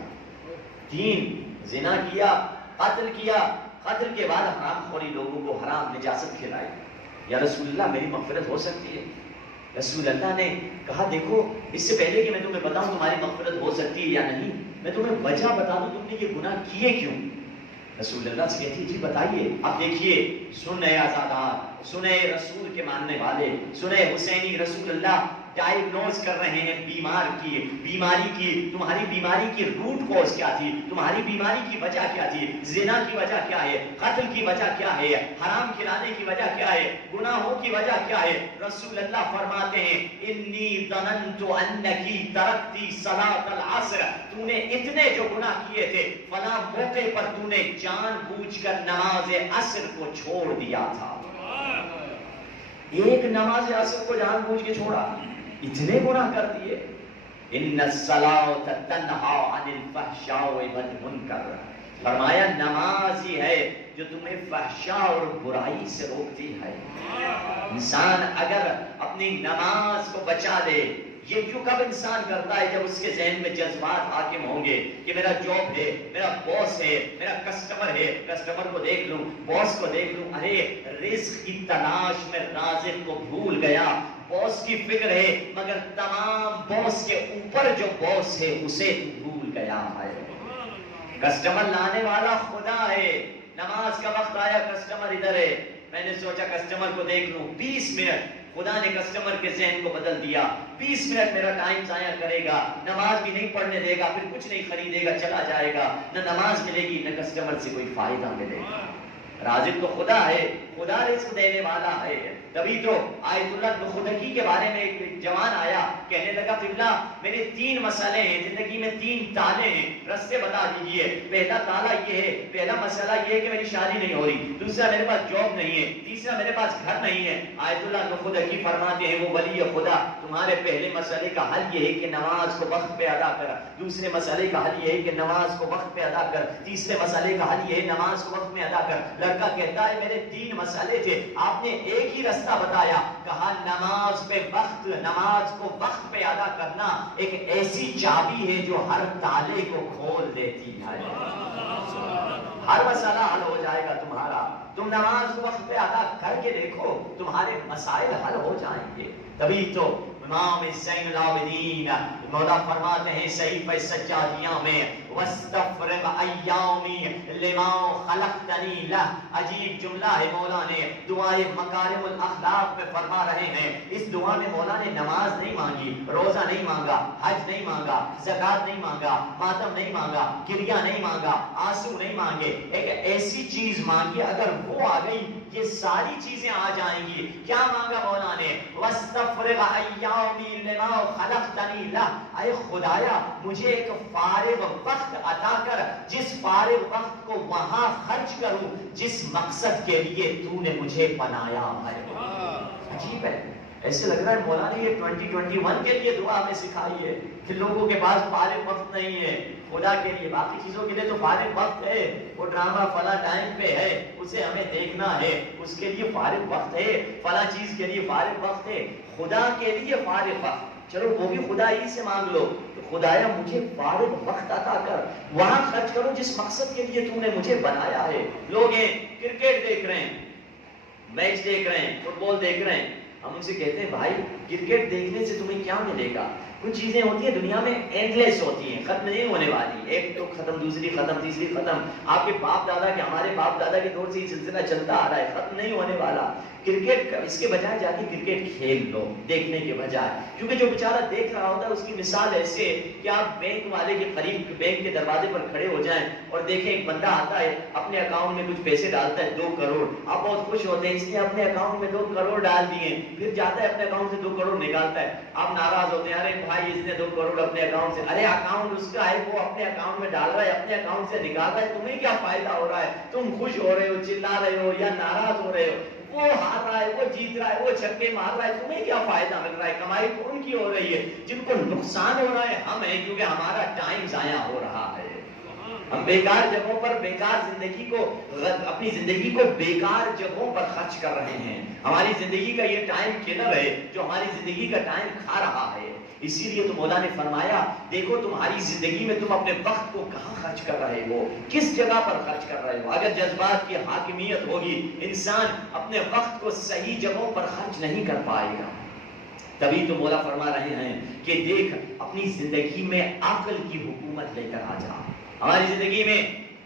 3 زنا کیا، قتل کیا، قتل کے بعد حرام خوری، لوگوں کو حرام نجاست کھلائی. یا رسول اللہ میری مغفرت ہو سکتی ہے؟ رسول اللہ نے کہا دیکھو اس سے پہلے کہ میں تمہیں بتاؤں تمہاری مغفرت ہو سکتی ہے یا نہیں، میں تمہیں وجہ بتا دوں تم نے یہ گناہ کیے کیوں. رسول اللہ سے کہتی جی بتائیے. اب دیکھیے سنے آزادار، سنے رسول کے ماننے والے، سنے حسینی، رسول اللہ ڈائیگنوز کر رہے ہیں بیماری کی. تمہاری بیماری کی روٹ کوز کیا تھی؟ تمہاری بیماری کی وجہ کیا تھی؟ زنا کی وجہ کیا ہے؟ قتل کی وجہ کیا ہے؟ حرام کھلانے کی وجہ کیا ہے؟ گناہوں کی وجہ کیا ہے؟ رسول اللہ فرماتے ہیں انی ظننت انکی ترکتی صلاۃ العصر، تو نے اتنے جو گناہ کیے تھے فلاں موقع پر تو نے جان بوجھ کر نماز عصر کو چھوڑ دیا تھا. ایک نماز عصر کو جان بوجھ کے چھوڑا، اتنے گناہ کر دیے. ان الصلاۃ تنہی عن الفحشاء والمنکر، فرمایا نماز ہی ہے جو تمہیں فحشاء اور برائی سے روکتی ہے. انسان اگر اپنی نماز کو بچا لے، یہ کیوں کب انسان کرتا ہے؟ جب اس کے ذہن میں جذبات حاکم ہوں گے کہ میرا جاب ہے، میرا باس ہے، میرا کسٹمر ہے، کسٹمر کو دیکھ لوں، باس کو دیکھ لوں، ارے رزق کی تلاش میں رازق کو بھول گیا. باس کی فکر ہے مگر تمام باس کے اوپر جو باس ہے اسے تو بھول گیا ہے. کسٹمر لانے والا خدا ہے. نماز کا وقت آیا، کسٹمر ادھر ہے، میں نے سوچا کسٹمر کو دیکھ لوں. 20 منٹ خدا نے کسٹمر کے ذہن کو بدل دیا. 20 منٹ میرا ٹائم ضائع کرے گا، نماز بھی نہیں پڑھنے دے گا، پھر کچھ نہیں خریدے گا، چلا جائے گا. نہ نماز ملے گی نہ کسٹمر سے کوئی فائدہ ملے گا. رازق تو خدا ہے، خدا رزق دینے والا ہے. تبھی تو آیت اللہ خودکی کے بارے میں ایک جوان آیا، کہنے لگا قبلہ میرے 3 مسئلے ہیں زندگی میں، 3 تالے ہیں، رستے بتا دیجئے. پہلا تالا یہ ہے، پہلا مسئلہ یہ ہے کہ میری شادی نہیں ہو رہی، دوسرا میرے پاس جاب نہیں ہے، تیسرا میرے پاس گھر نہیں ہے. آیت اللہ خودکی فرماتے ہیں وہ ولی خدا تمہارے پہلے مسئلے کا حل یہ ہے کہ نماز کو وقت پہ ادا کر، دوسرے مسئلے کا حل یہ ہے کہ نماز کو وقت پہ ادا کر، تیسرے مسئلے کا حل یہ ہے نماز کو وقت میں ادا کر. لڑکا کہتا ہے میرے 3 مسئلے تھے، آپ نے ایک ہی رستہ بتایا. کہا نماز کو وقت پہ ادا کرنا ایک ایسی چابی ہے جو ہر تالے کو کھول دیتی ہے. ہر مسئلہ حل ہو جائے گا تمہارا. تم نماز کو وقت پہ ادا کر کے دیکھو، تمہارے مسائل حل ہو جائیں گے. تبھی تو امام زین العابدین مولا فرماتے ہیں صحیفہ سجادیہ میں وَاسْتَفْرِغْ أَيَّامِي لِمَا خَلَقْتَنِي لَهُ. عجیب جملہ ہے، مولا نے دعائے مکارم الاخلاق میں فرما رہے ہیں. اس دعا میں مولا نے نماز نہیں مانگی، روزہ نہیں مانگا، حج نہیں مانگا، زکوٰۃ نہیں مانگا، ماتم نہیں مانگا، کریا نہیں مانگا، آنسو نہیں مانگے. ایک ایسی چیز مانگی اگر وہ آ گئی یہ یہ ساری چیزیں آ جائیں گی. کیا مانگا مولا نے؟ وَاسْتَفْرِغَ أَيَّامِي لِمَا خَلَقْتَنِي لَهُ. اے خدایا مجھے ایک فارغ وقت عطا کر جس فارغ وقت کو وہاں خرچ کروں جس مقصد کے لیے تو نے مجھے بنایا ہے. عجیب ہے. ایسے لگ رہا ہے مولا نے یہ 2021 کے لیے دعا ہمیں سکھائی ہے کہ لوگوں کے پاس فارغ وقت نہیں ہے خدا کے لیے. باقی چیزوں کے لیے تو فارغ وقت ہے, وہ ڈرامہ فلاں ٹائم پہ ہے اسے ہمیں دیکھنا ہے, اس کے لیے فارغ وقت ہے, فلاں چیز کے لیے فارغ وقت ہے. خدا کے لیے فارغ وقت, چلو وہ بھی خدا ہی سے مانگ لو. خدایا مجھے فارغ وقت عطا کر, وہاں خرچ کرو جس مقصد کے لیے تو نے مجھے بنایا ہے. لوگ ہیں کرکٹ دیکھ رہے ہیں, میچ دیکھ رہے ہیں, فٹ بال دیکھ رہے ہیں. ہم ان سے کہتے ہیں بھائی کرکٹ دیکھنے سے تمہیں کیا ملے گا؟ کچھ چیزیں ہوتی ہیں دنیا میں اینڈ لیس ہوتی ہیں, ختم نہیں ہونے والی. ایک تو ختم, دوسری ختم, تیسری ختم. آپ کے باپ دادا کے, ہمارے باپ دادا کے دور سے یہ سلسلہ چلتا آ رہا ہے, ختم نہیں ہونے والا. کرکٹ اس کے بجائے جا کے کرکٹ کھیل لو دیکھنے کے بجائے, کیونکہ جو بیچارہ دیکھ رہا ہوتا ہے اس کی مثال ایسے کہ آپ بینک والے کے قریب بینک کے دروازے پر کھڑے ہو جائیں اور دیکھیں ایک بندہ آتا ہے اپنے اکاؤنٹ میں کچھ پیسے ڈالتا ہے 2 کروڑ. آپ بہت خوش ہوتے ہیں اس نے اپنے اکاؤنٹ میں 2 کروڑ ڈال دیے, پھر جاتا ہے اپنے اکاؤنٹ سے 2 کروڑ نکالتا ہے. آپ ناراض ہوتے ہیں, ارے بھائی اس نے 2 کروڑ اپنے اکاؤنٹ سے, ارے اکاؤنٹ اس کا ہے, وہ اپنے اکاؤنٹ میں ڈال رہا ہے, اپنے اکاؤنٹ سے نکال رہا ہے, تمہیں کیا فائدہ ہو رہا ہے؟ تم خوش ہو رہے ہو, چلا رہے ہو یا ناراض ہو رہے ہو؟ وہ ہار رہا ہے, وہ جیت رہا ہے, وہ چھکے مار رہا ہے, تمہیں کیا فائدہ مل رہا ہے؟ کمائی تو ان کی ہو رہی ہے. جن کو نقصان ہو رہا ہے ہم ہیں, کیونکہ ہمارا ٹائم ضائع ہو رہا ہے. ہم بیکار جگہوں پر بیکار زندگی کو, اپنی زندگی کو بیکار جگہوں پر خرچ کر رہے ہیں. ہماری زندگی کا یہ ٹائم کلر ہے جو ہماری زندگی کا ٹائم کھا رہا ہے. اسی لیے تو مولا نے فرمایا دیکھو تمہاری زندگی میں تم اپنے وقت کو کہاں خرچ کر رہے ہو, کس جگہ پر خرچ کر رہے ہو. اگر جذبات کی حاکمیت ہوگی انسان اپنے وقت کو صحیح جگہوں پر خرچ نہیں کر پائے گا. تبھی تو مولا فرما رہے ہیں کہ دیکھ اپنی زندگی میں عقل کی حکومت لے کر آ جا. ہماری زندگی میں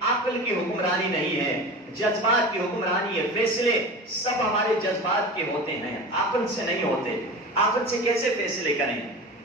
عقل کی حکمرانی نہیں ہے, جذبات کی حکمرانی ہے. فیصلے سب ہمارے جذبات کے ہوتے ہیں, عقل سے نہیں ہوتے. عقل سے کیسے فیصلے کریں؟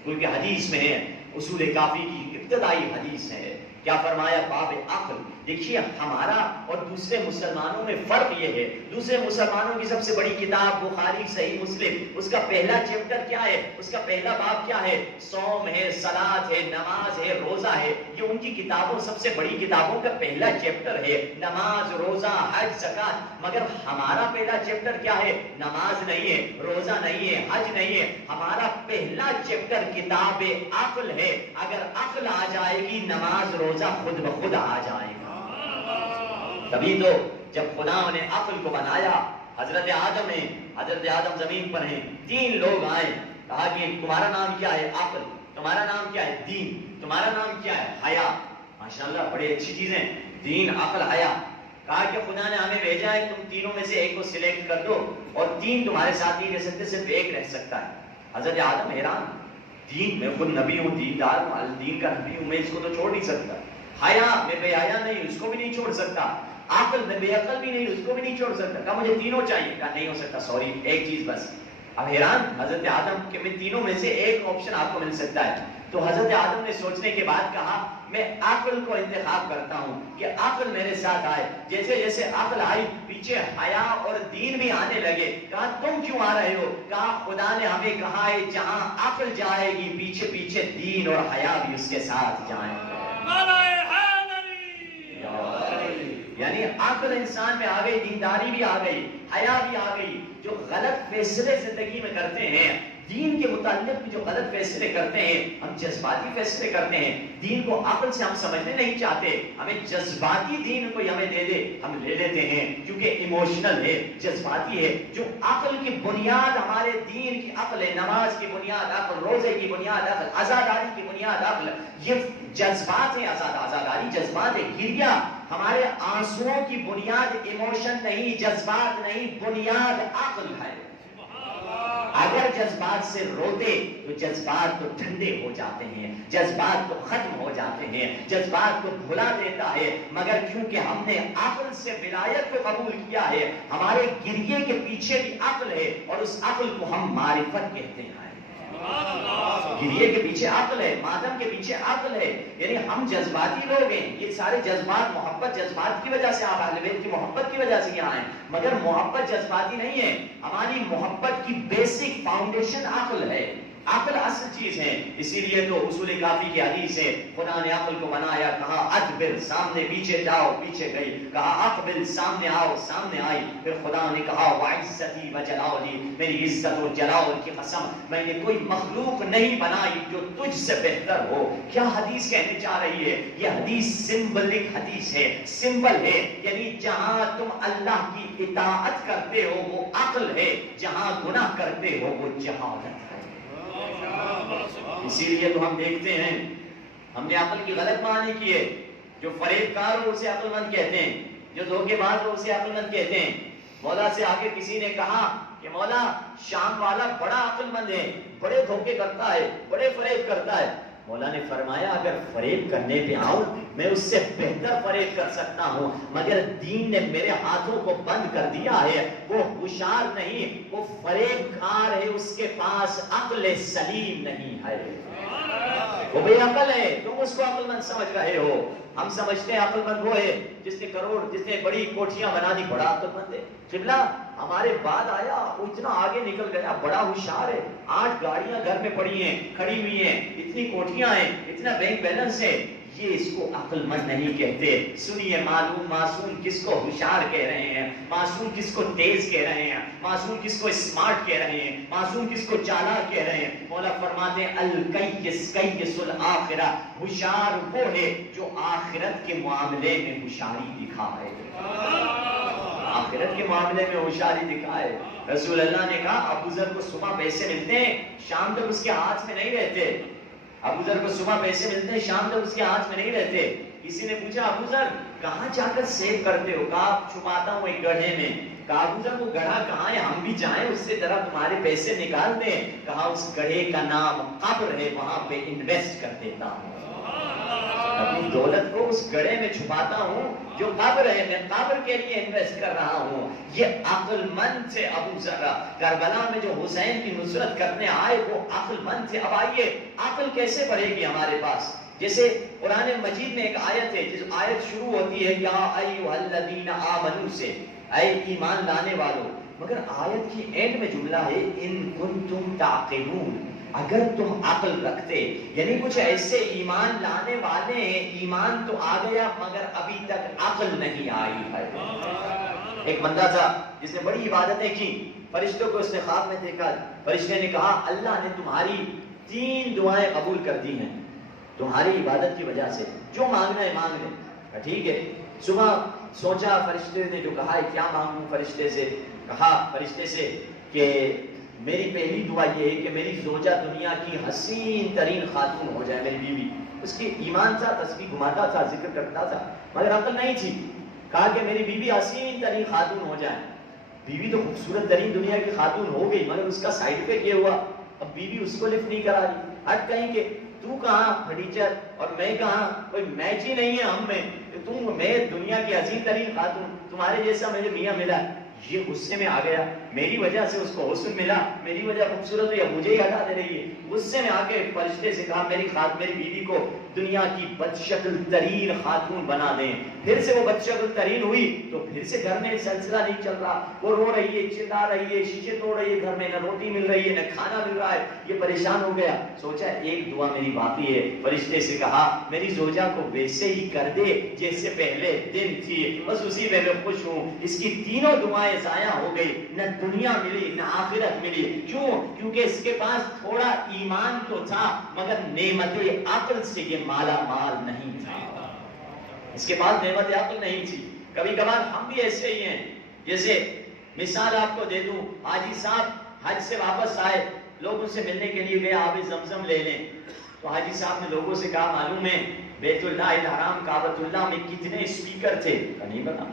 کیونکہ حدیث میں ہے, اصول کافی کی ابتدائی حدیث ہے, کیا فرمایا؟ باب عقل. دیکھیے ہمارا اور دوسرے مسلمانوں میں فرق یہ ہے, دوسرے مسلمانوں کی سب سے بڑی کتاب بخاری صحیح مسلم, اس کا پہلا چیپٹر کیا ہے, اس کا پہلا باب کیا ہے؟ صوم ہے, صلاۃ ہے, نماز ہے, روزہ ہے. یہ ان کی کتابوں, سب سے بڑی کتابوں کا پہلا چیپٹر ہے, نماز, روزہ, حج, زکات. مگر ہمارا پہلا چیپٹر کیا ہے؟ نماز نہیں ہے, روزہ نہیں ہے, حج نہیں ہے. ہمارا پہلا چیپٹر کتاب عقل ہے. اگر عقل آ جائے گی نماز روزہ خود بخود آ جائے گا. تبھی تو جب خدا نے عقل کو بنایا, حضرت آدم زمین پر ہیں, 3 لوگ آئے, کہا کہ تمہارا نام کیا ہے؟ عقل. تمہارا نام کیا ہے؟ دین. تمہارا نام کیا ہے؟ حیا. ماشاءاللہ بڑی اچھی چیزیں, دین, عقل, حیا. کہا کہ خدا نے ہمیں بھیجا ہے, تم تینوں میں سے ایک کو سلیکٹ کر دو, اور 3 تمہارے ساتھ نہیں رہ سکتے, صرف ایک رہ سکتا ہے. حضرت آدم حیران, دین, میں خود نبی ہوں, دیندار ہوں, دین کا نبی ہوں, میں اس کو تو چھوڑ نہیں سکتا. حیا, میں بے حیا نہیں, اس کو بھی نہیں چھوڑ سکتا. عقل, میں بے عقل بھی نہیں, اس کو بھی نہیں چھوڑ سکتا. کہا مجھے تینوں چاہیے. کہا نہیں ہو سکتا, سوری, ایک چیز بس. اب حیران حضرت آدم کہ میں تینوں میں سے ایک آپشن آپ کو مل سکتا ہے. تو حضرت آدم نے سوچنے کے بعد کہا میں عقل کو انتخاب کرتا ہوں کہ عقل میرے ساتھ آئے. جیسے جیسے عقل آئی پیچھے حیا اور دین بھی آنے لگے. کہا تم کیوں آ رہے ہو؟ کہا خدا نے ہمیں کہا ہے جہاں عقل جائے گی پیچھے پیچھے دین اور حیا بھی اس کے ساتھ جائیں گے. یعنی عقل انسان میں آ گئی, دینداری بھی آ گئی, حیا بھی آ گئی. جو غلط فیصلے زندگی میں کرتے ہیں, دین کے متعلق بھی جو غلط فیصلے کرتے ہیں, ہم جذباتی فیصلے کرتے ہیں. دین کو عقل سے ہم سمجھنے نہیں چاہتے, ہمیں جذباتی دین کوئی ہمیں دے دے ہم لے لیتے ہیں, کیونکہ ایموشنل ہے, جذباتی ہے. جو عقل کی بنیاد ہمارے دین کی عقل ہے, نماز کی بنیاد عقل, روزے کی بنیاد عقل, عزاداری کی بنیاد عقل, یہ جذبات ہیں. عزاداری جذبات ہے. گریہ ہمارے آنسوؤں کی بنیاد ایموشن نہیں, جذبات نہیں, بنیاد عقل ہے. اگر جذبات سے روتے تو جذبات تو ٹھنڈے ہو جاتے ہیں, جذبات تو ختم ہو جاتے ہیں, جذبات کو بھلا دیتا ہے. مگر کیونکہ ہم نے عقل سے ولایت کو قبول کیا ہے, ہمارے گریے کے پیچھے بھی عقل ہے, اور اس عقل کو ہم معرفت کہتے ہیں. گریے کے پیچھے عقل ہے، ماتم کے پیچھے عقل ہے. یعنی ہم جذباتی لوگ ہیں، یہ سارے جذبات محبت جذبات کی وجہ سے آپ اہل بیت کی محبت کی وجہ سے یہاں ہیں، مگر محبت جذباتی نہیں ہے. ہماری محبت کی بیسک فاؤنڈیشن عقل ہے، عقل اصل چیز ہے. اسی لیے تو اصول کافی کی حدیث ہے، خدا نے عقل کو بنایا، کہا ادبر سامنے پیچھے جاؤ پیچھے گئی، کہا اقبل سامنے آؤ سامنے آئی. پھر خدا نے کہا وعزتی وجلالی، میری عزت اور جلال کی قسم میں نے کوئی مخلوق نہیں بنائی جو تجھ سے بہتر ہو. کیا حدیث کہنے چاہ رہی ہے؟ یہ حدیث سمبلک حدیث ہے، سمبل ہے. یعنی جہاں تم اللہ کی اطاعت کرتے ہو وہ عقل ہے، جہاں گناہ کرتے ہو وہ جہالت ہے. اسی لیے تو ہم دیکھتے ہیں ہم نے عقل کی غلط معنی کی ہے. جو فریب کار ہو اسے عقل مند کہتے ہیں، جو دھوکے باز ہو اسے عقل مند کہتے ہیں. مولا سے آگے کسی نے کہا کہ مولا شام والا بڑا عقل مند ہے، بڑے دھوکے کرتا ہے، بڑے فریب کرتا ہے. مولا نے فرمایا اگر فریب کرنے پہ آؤں میں اس سے بہتر فریب کر سکتا ہوں، مگر دین نے میرے ہاتھوں کو بند کر دیا ہے. وہ ہوشیار نہیں، وہ فریب کار ہے، اس کے پاس عقل سلیم نہیں ہے، وہ بے عقل ہے. تم اس کو عقل مند سمجھ رہے ہو. ہم سمجھتے ہیں عقل مند وہ ہے جس نے کروڑ، جس نے بڑی کوٹھیاں بنا دی، بڑا عقل مند ہے. قبلہ ہمارے بعد آیا، وہ اتنا آگے نکل گیا، بڑا ہوشیار ہے. 8 گاڑیاں گھر میں پڑی ہیں، کھڑی ہوئی ہیں، اتنی کوٹھیاں ہیں، اتنا بینک بیلنس ہے. یہ اس کو عقل مند نہیں کہتے. سنیے معلوم معصوم کس کو ہوشیار کہہ رہے ہیں، معصوم کس کو تیز کہہ رہے ہیں، معصوم کس کو اسمارٹ کہہ رہے ہیں، معصوم کس کو چالاک کہہ رہے ہیں. مولا فرماتے ہیں الکیس کیس الآخرہ، ہوشیار وہ ہے جو آخرت کے معاملے میں ہوشیاری دکھائے، آخرت کے معاملے میں ہوشیاری دکھائے. رسول اللہ نے کہا ابو ذر کو صبح پیسے ملتے ہیں، شام تک اس کے ہاتھ میں نہیں رہتے. ابو ذر کو صبح پیسے ملتے ہیں، شام تک اس کے ہاتھ میں نہیں رہتے. کسی نے پوچھا ابو ذر کہاں جا کر سیو کرتے ہو؟ کہا چھپاتا ہوں ایک گڑھے میں. کہا ابو ذر وہ گڑھا کہاں ہے؟ ہم بھی جائیں اس سے ذرا تمہارے پیسے نکال دیں. کہا اس گڑھے کا نام قبر ہے، وہاں پہ انویسٹ کر دیتا ہوں، اپنی دولت کو اس گڑھے میں چھپاتا ہوں جو قبر ہے، میں قبر کے لیے انویسٹ کر رہا ہوں. یہ عقل مند تھے ابو ذر. کربلا میں جو حسین کی نصرت کرنے آئے وہ عقل مند تھے. اب آئیے عقل کیسے بڑھے گی ہمارے پاس؟ جیسے قرآن مجید میں ایک آیت ہے، جس آیت شروع ہوتی ہے یا ایھا الذین آمنوا سے، اے ایمان لانے والوں. مگر آیت کی اینڈ میں جملہ ہے ان کنتم تعقلون، اگر تم عقل رکھتے. یعنی کچھ ایسے ایمان لانے والے ہیں، ایمان تو آ گیا مگر ابھی تک عقل نہیں آئی ہے. ایک بندہ تھا جس نے بڑی عبادتیں کی، فرشتوں کو اس نے خواب میں دیکھا. فرشتے نے کہا اللہ نے تمہاری 3 دعائیں قبول کر دی ہیں تمہاری عبادت کی وجہ سے، جو مانگنا ہے مانگ لے. ٹھیک ہے. صبح سوچا فرشتے نے جو کہا ہے کیا مانگوں. فرشتے سے کہا، فرشتے سے کہ میری پہلی دعا یہ ہے کہ میری زوجہ دنیا کی حسین ترین خاتون ہو جائے، میری بیوی. اس کی ایمان تھا، تسبیح گھماتا تھا، ذکر کرتا تھا، مگر عقل نہیں تھی. کہا کہ میری بیوی حسین ترین خاتون ہو جائے. بیوی تو خوبصورت ترین دنیا کی خاتون ہو گئی، مگر اس کا سائڈ افیکٹ یہ ہوا اب بیوی اس کو لفٹ نہیں کرا رہی. ہٹ کہیں کہ تو کہاں فرنیچر اور میں کہاں، کوئی میچ ہی نہیں ہے ہم میں. میں دنیا کی حسین ترین خاتون، تمہارے جیسا مجھے میاں ملا. یہ غصے میں آ گیا، میری وجہ سے اس کو حسن ملا، میری وجہ خوبصورت ہے یا مجھے ہی ہٹا دے رہی ہے. غصے میں آ کے فرشتے سے کہا میری بیوی کو دنیا کی بدشکل ترین خاتون بنا دیں. پھر سے وہ بدشکل ترین ہوئی تو پھر سے گھر میں سلسلہ نہیں چل رہا. وہ رو رہی ہے، چلا رہی ہے، شیشے توڑ رہی ہے، گھر میں نہ روٹی مل رہی ہے نہ کھانا مل رہا ہے. یہ پریشان ہو گیا. سوچا ایک دعا میری باقی ہے. فرشتے سے کہا میری زوجہ کو ویسے ہی کر دے جیسے پہلے دن تھی، بس اسی میں میں خوش ہوں. اس کی تینوں دعائیں ضائع ہو گئی، نہ دنیا ملی نہ آخرت ملی. کیوں؟ کیونکہ اس کے پاس تھوڑا ایمان تو تھا مگر نعمت عقل سے یہ مالا مال نہیں تھا. اس کے پاس نعمت عقل نہیں تھی. کبھی کبھار ہم بھی ایسے ہی ہیں. جیسے مثال آپ کو دے دوں، حاجی صاحب حج سے واپس آئے، لوگوں سے ملنے کے لیے گئے آب زمزم لے لیں. تو حاجی صاحب نے لوگوں سے کہا معلوم ہے بیت اللہ الحرام کعبۃ اللہ میں کتنے اسپیکر تھے؟ نہیں پتا.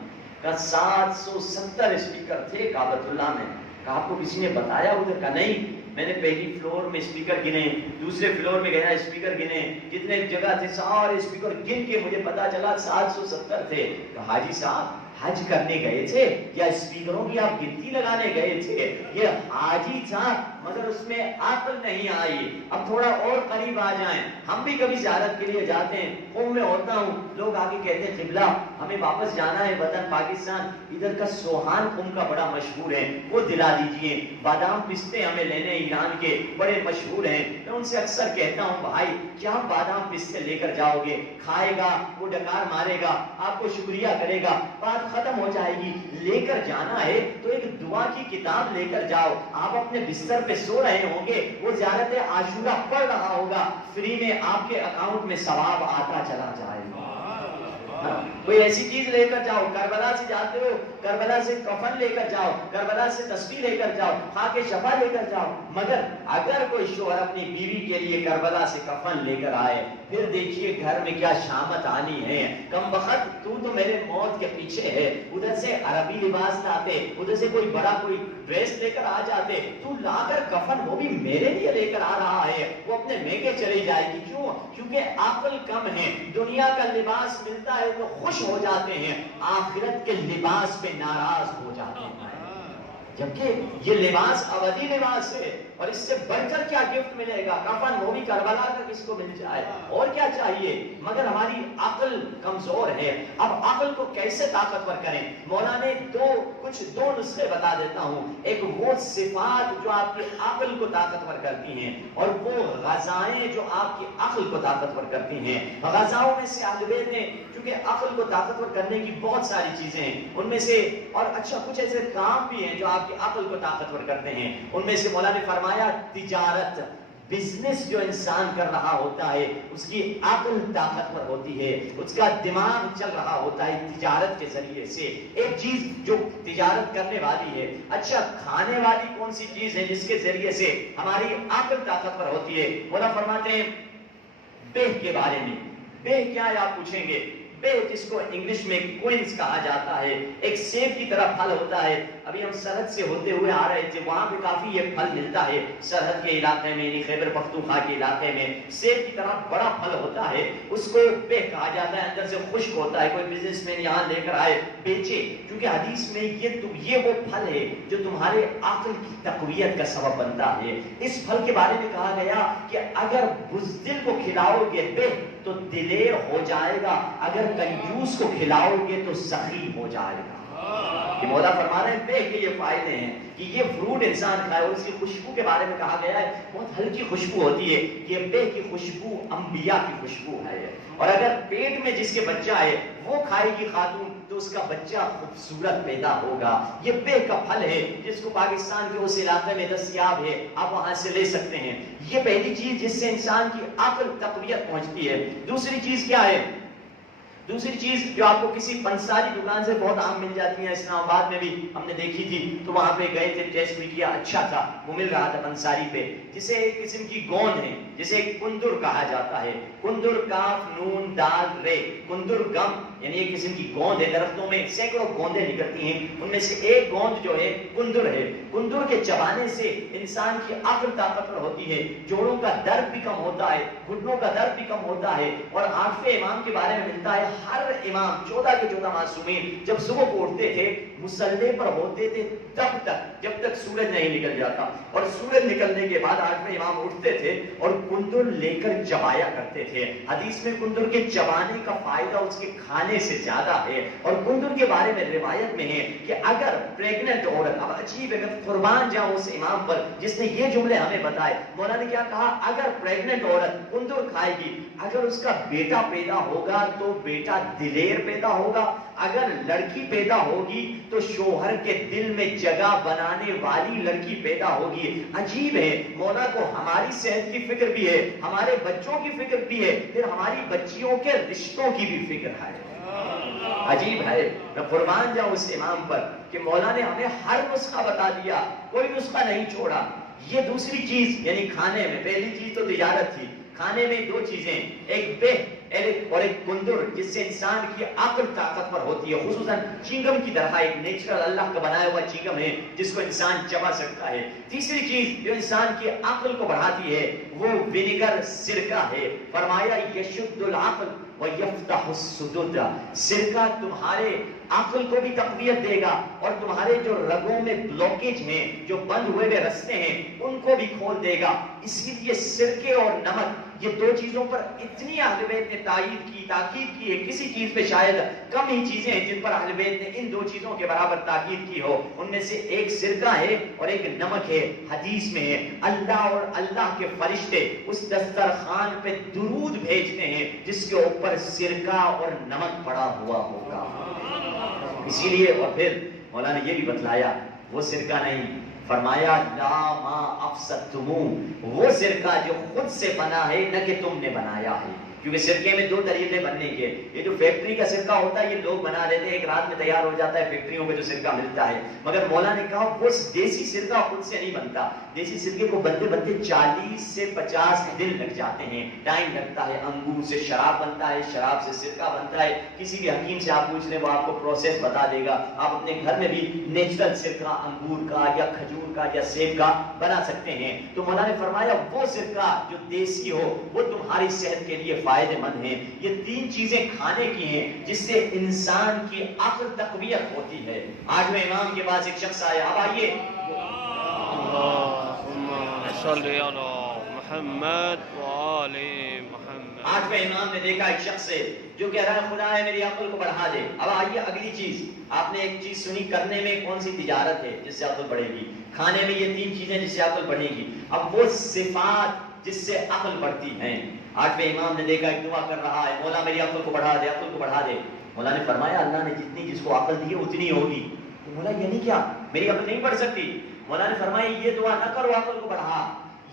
کہا 770 اسپیکر تھے کعبۃ اللہ میں. کہا آپ کو کسی نے بتایا ادھر؟ کا نہیں، میں نے پہلی فلور میں اسپیکر گنے، دوسرے فلور میں گیا اسپیکر گنے، جتنے جگہ تھے سارے اسپیکر گن کے مجھے پتا چلا 770 تھے. کہا حاجی صاحب حج کرنے گئے تھے یا اسپیکروں کی آپ گنتی لگانے گئے تھے؟ یہ حاجی تھا مگر اس میں عقل نہیں آئی. اب تھوڑا اور قریب آ جائیں. ہم بھی کبھی زیارت کے لیے جاتے ہیں، قوم میں ہوتا ہوں، لوگ آگے کہتے ہیں قبلہ ہمیں واپس جانا ہے وطن پاکستان، ادھر کا سوہان قوم کا بڑا مشہور ہے، وہ دلا دیجئے. بادام پستے ہمیں لینے ایران کے بڑے مشہور ہیں. میں ان سے اکثر کہتا ہوں بھائی کیا بادام پستے لے کر جاؤ گے؟ کھائے گا، وہ ڈکار مارے گا، آپ کو شکریہ کرے گا، بات ختم ہو جائے گی. لے کر جانا ہے تو ایک دعا کی کتاب لے کر جاؤ. آپ اپنے بستر پہ سو رہے ہوں گے، وہ زیارت عاشورہ پڑھ رہا ہوگا، فری میں آپ کے اکاؤنٹ میں ثواب آتا چلا جائے گا. کوئی ایسی چیز لے کر جاؤ. کربلا سے جاتے ہو، کربلا سے کفن لے کر جاؤ، کربلا سے تسبیح لے کر جاؤ، خاک شفا لے کر جاؤ. مگر اگر کوئی شوہر اپنی بیوی کے لیے کربلا سے کفن لے کر آئے، پھر دیکھیے گھر میں کیا شامت آنی ہے. کم وقت تو میرے موت کے پیچھے ہے. ادھر سے عربی لباس لاتے، ادھر سے کوئی بڑا کوئی ڈریس لے کر آ جاتے، تو لا کر کفن وہ بھی میرے لیے لے کر آ رہا ہے. وہ اپنے میکے چلی جائے گی. کیوں؟ کیونکہ عقل کم ہے. دنیا کا لباس ملتا ہے تو خوش ہو جاتے ہیں، آخرت کے لباس پہ ناراض ہو جاتے ہیں. جبکہ یہ لباس ابدی لباس ہے، اور اس سے بڑھ کر کیا گفٹ ملے گا؟ کفن، وہ بھی کربلا کا کس کو مل جائے، اور کیا چاہیے؟ مگر ہماری عقل کمزور ہے. اب عقل کو کیسے طاقتور کریں؟ مولا نے کچھ دو نسخے بتا دیتا ہوں. ایک وہ صفات جو آپ کی عقل کو طاقتور کرتی ہیں، اور وہ غذائیں جو آپ کی عقل کو طاقتور کرتی ہیں. غذاؤں میں سے اہل بیت نے، کیونکہ عقل کو طاقتور کرنے کی بہت ساری چیزیں ہیں، ان میں سے اور اچھا کچھ ایسے کام بھی ہیں جو آپ کی عقل کو طاقتور کرتے ہیں. ان میں سے مولا نے فرمایا تجارت، بزنس جو انسان کر رہا ہوتا ہے اس کی عقل طاقتور ہوتی ہے، اس کا دماغ چل رہا ہوتا ہے تجارت کے ذریعے سے. ایک چیز جو تجارت کرنے والی ہے. اچھا کھانے والی کون سی چیز ہے جس کے ذریعے سے ہماری عقل طاقتور ہوتی ہے؟ مولا فرماتے ہیں بیہ کے بارے میں. بیہ کیا ہے آپ پوچھیں گے؟ بیہ جس کو انگلش میں کوئنز کہا جاتا ہے، ایک سیب کی طرح پھل ہوتا ہے. ابھی ہم سرحد سے ہوتے ہوئے آ رہے تھے، وہاں پہ کافی یہ پھل ملتا ہے. سرحد کے علاقے میں، یعنی خیبر پختونخوا کے علاقے میں سیب کی طرح بڑا پھل ہوتا ہے، اس کو بیہ کہا جاتا ہے. اندر سے خشک ہوتا ہے. کوئی بزنس مین یہاں لے کر آئے بیچے، کیونکہ حدیث میں یہ وہ پھل ہے جو تمہارے عقل کی تقویت کا سبب بنتا ہے. اس پھل کے بارے میں کہا گیا کہ اگر بزدل کو کھلاؤ گے بیہ تو دلیر ہو جائے گا، اگر کنجوس کو کھلاؤ گے تو سخی ہو جائے گا. یہ مولا فرما رہے ہیں بیہ کے یہ فائدے ہیں کہ یہ فروٹ انسان کھائے. اور اس کی خوشبو کے بارے میں کہا گیا ہے بہت ہلکی خوشبو ہوتی ہے. یہ بیہ کی خوشبو انبیاء کی خوشبو ہے. اور اگر پیٹ میں جس کے بچہ ہے وہ کھائے گی خاتون تو اس کا بچہ خوبصورت پیدا ہوگا. یہ بیہ کا پھل ہے جس کو پاکستان کے اس علاقے میں دستیاب ہے، آپ وہاں سے لے سکتے ہیں. یہ پہلی چیز جس سے انسان کی عقل تقویت پہنچتی ہے. دوسری چیز کیا ہے؟ دوسری چیز جو آپ کو کسی پنساری دکان سے بہت عام مل جاتی ہے، اسلام آباد میں بھی ہم نے دیکھی تھی، تو وہاں پہ گئے تھے، ٹیسٹ بھی کیا، اچھا تھا. وہ مل رہا تھا پنساری پہ، جسے ایک قسم کی گوند ہے، جسے کندر کہا جاتا ہے. کندر، کاف نون دال رے، کندر گم، یعنی ایک قسم کی گوند ہے. درختوں میں سینکڑوں گوندیں نکلتی ہیں، ان میں سے ایک گوند جو ہے کندر ہے. کندر کے چبانے سے انسان کی عقل طاقتور ہوتی ہے. جوڑوں کا درد بھی کم ہوتا ہے، گھٹنوں کا درد بھی کم ہوتا ہے. اور 8ویں امام کے بارے میں ملتا ہے ہر امام 14 کے 14 معصومین جب صبح کو اٹھتے تھے مصلی پر ہوتے تھے تب تک جب تک سورج نہیں نکل جاتا، اور سورج نکلنے کے بعد 8ویں امام اٹھتے تھے اور کندر لے کر چبایا کرتے تھے. حدیث میں کندر کے چبانے کا فائدہ اس کے کھانے سے زیادہ ہے. اور کندر کے بارے میں روایت میں ہے کہ اگر پریگننٹ عورت، اب عجیب ہے، قربان جاؤں اس امام پر جس نے یہ جملے ہمیں بتائے. مولا نے کیا کہا؟ اگر پریگننٹ عورت کندر کھائے گی، اگر اس کا بیٹا پیدا ہوگا تو بیٹا دلیر پیدا ہوگا، اگر لڑکی پیدا ہوگی تو شوہر کے دل میں جگہ بنانے والی لڑکی پیدا ہوگی. عجیب ہے، مولا کو ہماری صحت کی فکر بھی ہے، ہمارے بچوں کی فکر بھی ہے، پھر ہماری بچیوں کے رشتوں کی بھی فکر ہے. عجیب ہے. میں قربان جاؤں اس امام پر کہ مولا نے ہمیں ہر نسخہ بتا دیا، کوئی نسخہ نہیں چھوڑا. یہ دوسری چیز یعنی کھانے میں، پہلی چیز تو تجارت تھی، کھانے میں دو چیزیں، ایک بیہ اور ایک کندر جس سے انسان کی عقل طاقتور ہوتی ہے. خصوصاً چنگم کی طرح ایک نیچرل اللہ کا بنایا ہوا چنگم ہے جس کو انسان چبا سکتا ہے. تیسری چیز جو انسان کی عقل کو بڑھاتی ہے وہ ونیگر، سرکہ ہے. فرمایا یشد العقل وَيَفْتَحُ الصُّدُدَ، سرکہ تمہارے عقل کو بھی تقویت دے گا اور تمہارے جو رگوں میں بلوکیج ہیں، جو بند ہوئے ہوئے رستے ہیں، ان کو بھی کھول دے گا۔ اسی لیے سرکے اور نمک، یہ دو چیزوں پر اتنی اہل بیت نے تاکید کی ہے، کسی چیز پہ شاید کم ہی چیزیں ہیں جن پر اہل بیت نے ان دو چیزوں کے برابر تاکید کی ہو۔ ان میں سے ایک سرکہ ہے اور ایک نمک ہے۔ حدیث میں ہے اللہ اور اللہ کے فرشتے اس دسترخوان پہ درود بھیجتے ہیں جس کے اوپر سرکہ اور نمک پڑا ہوا ہوگا۔ اسی لیے اور پھر مولا نے یہ بھی بتلایا وہ سرکہ نہیں، فرمایا لا ما افسدتمو، وہ سرکہ جو خود سے بنا ہے نہ کہ تم نے بنایا ہے، کیونکہ سرکے میں دو طریقے بننے کے، یہ جو فیکٹری کا سرکہ ہوتا ہے یہ لوگ بنا لیتے ہیں، ایک رات میں تیار ہو جاتا ہے، فیکٹریوں میں جو سرکہ ملتا ہے، مگر مولا نے کہا وہ دیسی سرکہ خود سے نہیں بنتا، دیسی سرکے کو بنتے بنتے 40 سے 50 دن لگ جاتے ہیں، ٹائم لگتا ہے۔ انگور سے شراب بنتا ہے، شراب سے سرکہ بنتا ہے، کسی بھی حکیم سے آپ پوچھ لیں وہ آپ کو پروسیس بتا دے گا۔ آپ اپنے گھر میں بھی نیچرل سرکہ انگور کا یا کھجور کا یا سیب کا بنا سکتے ہیں۔ تو مولا نے فرمایا وہ سرکہ جو دیسی ہو وہ تمہاری صحت کے لیے فائدے مند ہیں۔ یہ تین چیزیں کھانے کی ہیں جس سے انسان کی عقل تقویت ہوتی ہے۔ آٹھویں امام کے پاس ایک شخص آیا، اب آئیے اللهم صل على محمد وآل محمد۔ آٹھویں امام نے دیکھا ایک شخص سے جو کہہ رہا ہے خدا ہے میری عقل کو بڑھا دے۔ اب آئیے اگلی چیز، آپ نے ایک چیز سنی کرنے میں کون سی تجارت ہے جس سے عقل بڑھے گی، کھانے میں یہ تین چیزیں جس سے عقل بڑھے گی، اب وہ صفات جس سے عقل بڑھتی ہیں۔ آٹھویں امام نے دیکھا ایک دعا کر رہا ہے مولا میری عقل کو بڑھا دے، عقل کو بڑھا دے۔ مولا نے فرمایا اللہ نے جتنی جس کو عقل دی ہے اتنی ہوگی۔ تو مولا یعنی کیا میری عقل نہیں بڑھ سکتی؟ مولا نے فرمایا یہ دعا نہ کرو عقل کو بڑھا،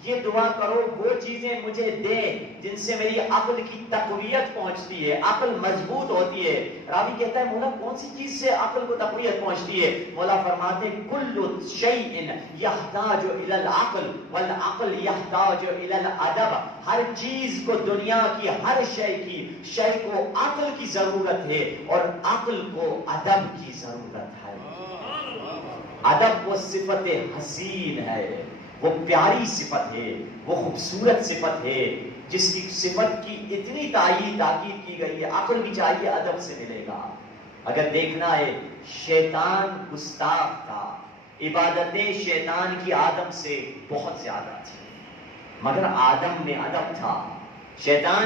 یہ دعا کرو وہ چیزیں مجھے دے جن سے میری عقل کی تقویت پہنچتی ہے، عقل مضبوط ہوتی ہے۔ راوی کہتا ہے مولا کون سی چیز سے عقل کو تقویت پہنچتی ہے؟ مولا فرماتے کل شیء یحتاج الی العقل والعقل یحتاج الی الادب، ہر چیز کو دنیا کی ہر شے کو عقل کی ضرورت ہے اور عقل کو ادب کی ضرورت ہے۔ ادب وہ صفت حسین ہے، وہ پیاری صفت ہے، وہ خوبصورت صفت ہے جس کی صفت کی اتنی تاکید کی گئی ہے۔ عقل بھی چاہیے ادب سے ملے گا۔ اگر دیکھنا ہے شیطان گستاخ تھا، عبادتیں شیطان کی آدم سے بہت زیادہ تھی، مگر آدم میں ادب تھا۔ شیطان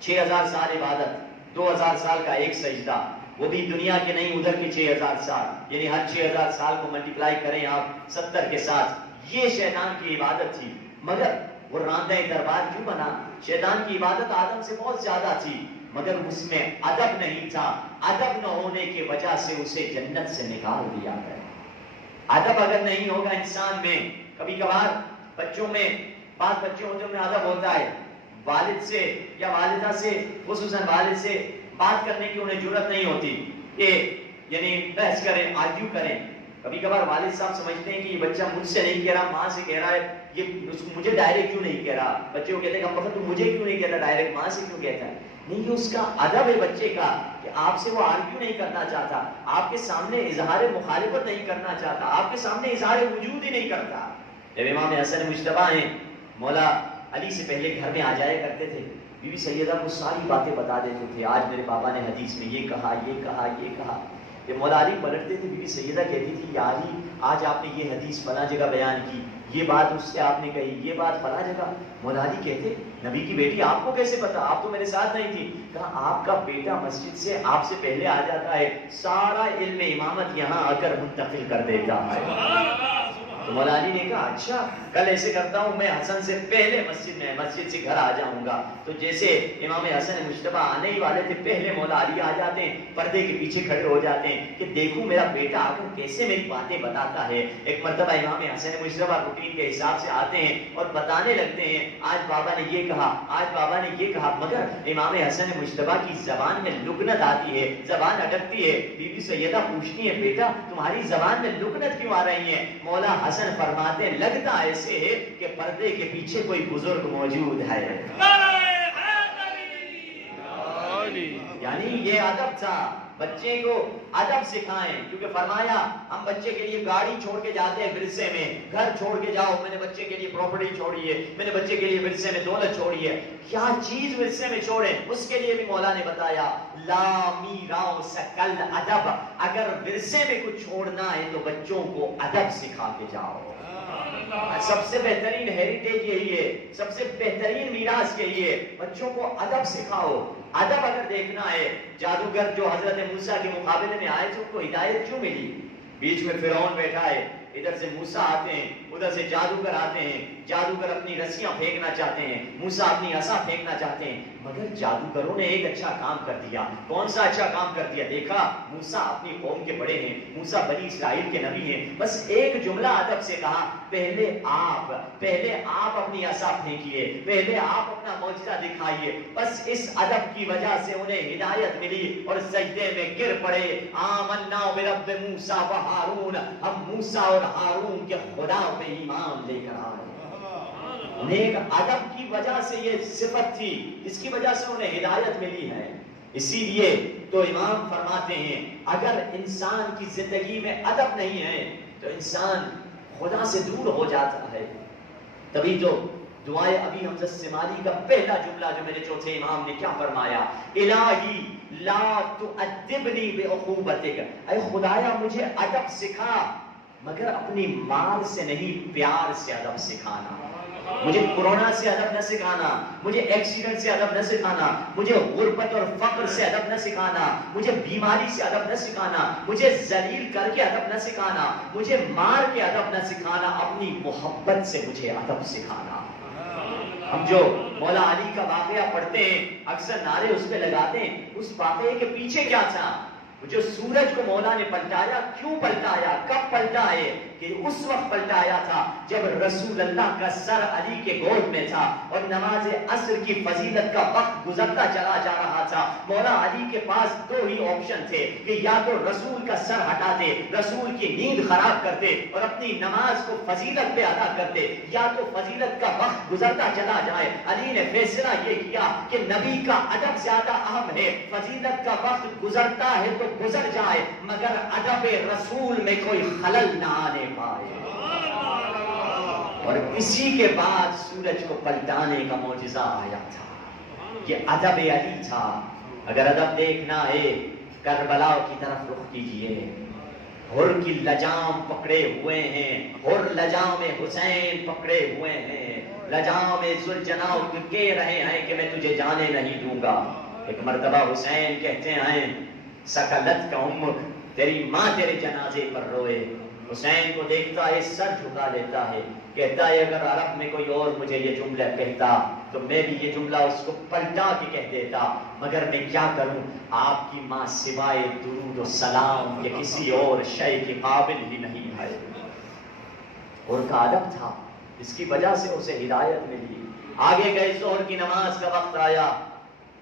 6000 سال عبادت، 2000 سال کا ایک سجدہ، وہ بھی دنیا کے نہیں ادھر کے 6000 سال، یعنی ہر 6000 سال کو ملٹیپلائی کریں آپ 70 کے ساتھ، یہ شیطان کی عبادت تھی۔ مگر وہ راندہ دربار کیوں بنا؟ شیطان کی عبادت آدم سے بہت زیادہ تھی مگر اس میں ادب نہیں تھا، ادب نہ ہونے کی وجہ سے اسے جنت سے نکال دیا گیا۔ ادب اگر نہیں ہوگا انسان میں، کبھی کبھار بچوں میں، بعض بچے ہوتے ہیں ادب ہوتا ہے، والد سے یا والدہ سے، خصوصاً والد سے بات کرنے کی انہیں جرت نہیں ہوتی کہ یعنی بحث کریں، آرگیو کریں۔ کبھی کبھار والد صاحب سمجھتے ہیں کہ یہ بچہ مجھ سے نہیں کہہ رہا، ماں سے کہہ رہا ہے، یہ مجھے ڈائریکٹ کیوں نہیں کہہ رہا؟ بچے کو کہتے ہیں کہ تو مجھے کیوں نہیں کہتا ڈائریکٹ، ماں سے کیوں کہتا ہے؟ نہیں، یہ اس کا ادب ہے بچے کا کہ آپ سے وہ آرگیو نہیں کرنا چاہتا، آپ کے سامنے اظہار مخالفت نہیں کرنا چاہتا، آپ کے سامنے اظہار وجود ہی نہیں کرتا۔ جب امام حسن مجتبیٰ ہیں، مولا علی سے پہلے گھر میں آ جایا کرتے تھے، بی بی سیدہ کو ساری باتیں بتا دیتے تھے، آج میرے بابا نے حدیث میں یہ کہا، یہ کہا، یہ کہا۔ جب مولا علی پلٹتے تھے، بی بی سیدہ کہتی تھی یا علی آج آپ نے یہ حدیث فلاں جگہ بیان کی، یہ بات اس سے آپ نے کہی، یہ بات فلاں جگہ۔ مولا علی کہتے نبی کی بیٹی آپ کو کیسے پتا؟ آپ تو میرے ساتھ نہیں تھی۔ کہا آپ کا بیٹا مسجد سے آپ سے پہلے آ جاتا ہے، سارا علم امامت یہاں آ کر منتقل کر دیتا ہے۔ تو مولا علی نے کہا اچھا کل ایسے کرتا ہوں، میں حسن سے پہلے مسجد سے گھر آ جاؤں گا۔ تو جیسے امام حسن مجتبیٰ آنے ہی والے تھے، پہلے مولا علی آ جاتے ہیں، پردے کے پیچھے کھڑے ہو جاتے ہیں کہ دیکھوں میرا بیٹا آ کر کیسے میری باتیں بتاتا ہے۔ ایک مرتبہ امام حسن مجتبیٰ روٹین کے حساب سے آتے ہیں اور بتانے لگتے ہیں آج بابا نے یہ کہا، آج بابا نے یہ کہا، مگر امام حسن مجتبیٰ کی زبان میں لکنت آتی ہے، زبان اٹکتی ہے۔ بی بی سیدہ پوچھتی ہے بیٹا تمہاری زبان میں لکنت کیوں آ رہی ہے؟ مولا حسن فرماتے لگتا ایسے ہے کہ پردے کے پیچھے کوئی بزرگ موجود ہے۔ یعنی یہ ادب تھا، بچے کو ادب سکھائیں، کیونکہ فرمایا ہم بچے کے لیے گاڑی چھوڑ کے جاتے ہیں ورثے میں، گھر چھوڑ کے جاؤ، میں نے بچے کے لیے پراپرٹی چھوڑی ہے، میں نے بچے کے لیے ورثے میں دولت چھوڑی ہے، کیا چیز ورثے میں چھوڑیں، اس کے لیے بھی مولا نے بتایا لا میراث کل ادب، اگر ورثے میں کچھ چھوڑنا ہے تو بچوں کو ادب سکھا کے جاؤ۔ سب سے بہترین ہیریٹیج یہی ہے، سب سے بہترین میراث یہی ہے، بچوں کو ادب سکھاؤ۔ ادب اگر دیکھنا ہے، جادوگر جو حضرت موسیٰ کے مقابلے میں آئے تھے ان کو ہدایت کیوں ملی؟ بیچ میں فرعون بیٹھا ہے، ادھر سے موسیٰ آتے ہیں، ادھر سے جادوگر آتے ہیں، جادوگر اپنی رسیاں پھینکنا چاہتے ہیں، موسیٰ اپنی عصا پھینکنا چاہتے ہیں، مگر جادوگروں نے ایک اچھا کام کر دیا۔ کون سا اچھا کام کر دیا؟ دیکھا موسیٰ اپنی قوم کے بڑے ہیں، موسیٰ بنی اسرائیل کے نبی ہیں، بس ایک جملہ ادب سے کہا، پہلے آپ اپنی عصا پھینکیے، پہلے آپ اپنا معجزہ دکھائیے۔ بس اس ادب کی وجہ سے انہیں ہدایت ملی اور سجدے میں گر پڑے، آمنا برب موسیٰ و ہارون، ہم موسیٰ اور ہارون کے خدا پہ ایمان لے کر آئے۔ نیک ادب کی وجہ سے یہ صفت تھی جس کی وجہ سے انہیں ہدایت ملی ہے۔ اسی لیے تو امام فرماتے ہیں اگر انسان کی زندگی میں ادب نہیں ہے تو انسان خدا سے دور ہو جاتا ہے۔ تبھی تو دعائے ابی حمزہ السمالی کا پہلا جملہ جو میرے چوتھے امام نے کیا فرمایا، الہی لا تؤدبنی بعقوبتک، اے خدایا مجھے ادب سکھا مگر اپنی مال سے نہیں، پیار سے ادب سکھانا۔ مجھے کورونا سے ادب نہ سکھانا، مجھے ایکسیڈنٹ سے ادب نہ سکھانا، مجھے غربت اور فقر سے ادب نہ سکھانا، مجھے بیماری سے ادب نہ سکھانا، مجھے ذلیل کر کے ادب نہ سکھانا، مجھے مار کے ادب نہ سکھانا، اپنی محبت سے مجھے ادب سکھانا۔ ہم جو مولا علی کا واقعہ پڑھتے ہیں اکثر نعرے اس پہ لگاتے ہیں، اس واقعے کے پیچھے کیا تھا؟ جو سورج کو مولا نے پلٹایا، کیوں پلٹایا، کب پلٹا ہے؟ کہ اس وقت پلٹایا تھا جب رسول اللہ کا سر علی کے گود میں تھا اور نماز عصر کی فضیلت کا وقت گزرتا چلا جا رہا تھا۔ مولا علی کے پاس دو ہی آپشن تھے کہ یا تو رسول کا سر ہٹاتے، رسول کی نیند خراب کرتے اور اپنی نماز کو فضیلت پہ ادا کرتے، یا تو فضیلت کا وقت گزرتا چلا جائے۔ علی نے فیصلہ یہ کیا کہ نبی کا ادب زیادہ اہم ہے، فضیلت کا وقت گزرتا ہے تو گزر جائے مگر ادب رسول میں کوئی خلل نہ آنے پائے۔ اور اسی کے بعد سورج کو پلٹانے کا معجزہ آیا تھا، یہ ادب علی تھا۔ اگر ادب دیکھنا ہے کربلا کی طرف رخ کیجئے، ہر کی لجام پکڑے ہوئے ہیں، ہر لجام حسین پکڑے ہوئے ہیں، لجام ذوالجناح کہہ رہے ہیں کہ میں تجھے جانے نہیں دوں گا۔ ایک مرتبہ حسین کہتے ہیں سکلت کا امک، تیری ماں تیرے جنازے پر روئے۔ حسین کو دیکھتا ہے سر جھکا لیتا ہے، کہتا ہے اگر عرب میں کوئی اور مجھے یہ جملہ کہتا تو میں بھی یہ جملہ اس کو پلٹا کے کہہ دیتا، مگر میں کیا کروں، آپ کی ماں سوائے درود و سلام یا کسی اور شے کے قابل ہی نہیں ہے۔ اور کا ادب تھا اس کی وجہ سے اسے ہدایت ملی۔ آگے گئے، ظہر کی نماز کا وقت آیا،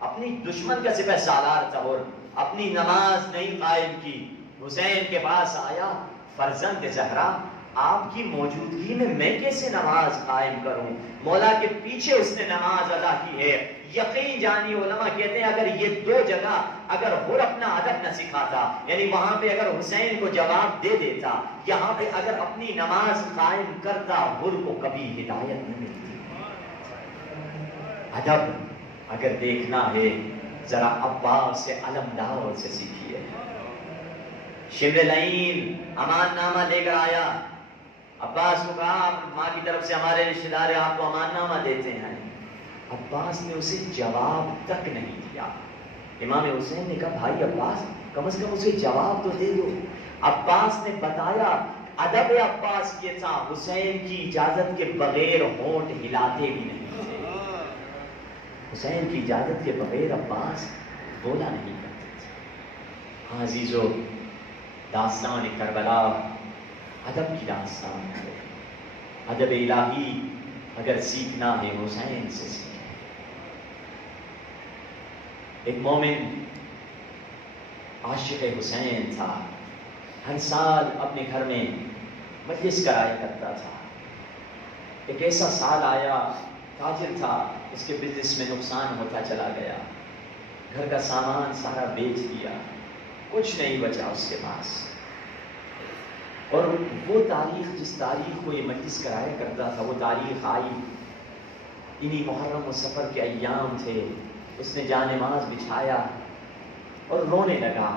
اپنی دشمن کا سپہ سالار تھا اور اپنی نماز نہیں قائم کی۔ حسین کے پاس آیا، فرزند زہرا آپ کی موجودگی میں کیسے نماز قائم کروں؟ مولا کے پیچھے اس نے نماز ادا کی ہے۔ یقین جانی علماء کہتے ہیں اگر یہ دو جگہ اگر ہر اپنا ادب نہ سکھاتا، یعنی وہاں پہ اگر حسین کو جواب دے دیتا، یہاں پہ اگر اپنی نماز قائم کرتا، ہر کو کبھی ہدایت نہ ملتی۔ ادب اگر دیکھنا ہے ذرا عباس سے علمدار سے سیکھیے۔ شبر لعین امان نامہ لے کر آیا، عباس کو کہا آپ ماں کی طرف سے ہمارے رشتہ دار آپ کو امان نامہ دیتے ہیں۔ عباس نے اسے جواب تک نہیں دیا۔ امام حسین نے کہا بھائی عباس کم از کم اسے جواب تو دے دو۔ عباس نے بتایا ادب عباس یہ تھا، حسین کی اجازت کے بغیر ہونٹ ہلاتے بھی نہیں تھے۔ حسین کی اجازت کے بغیر عباس بولا نہیں کرتے تھے۔ ہاں عزیزو، داستان کربلا ادب کی داستان ہے۔ ادب الہی اگر سیکھنا ہے حسین سے سیکھیں۔ ایک مومن عاشق حسین تھا، ہر سال اپنے گھر میں مجلس کرایا کرتا تھا۔ ایک ایسا سال آیا، تاجر تھا، اس کے بزنس میں نقصان ہوتا چلا گیا، گھر کا سامان سارا بیچ دیا، کچھ نہیں بچا اس کے پاس. اور وہ تاریخ جس تاریخ کو یہ مجلس کرایا کرتا تھا، وہ تاریخ آئی، انہی محرم و سفر کے ایام تھے. اس نے جانماز بچھایا اور رونے لگا.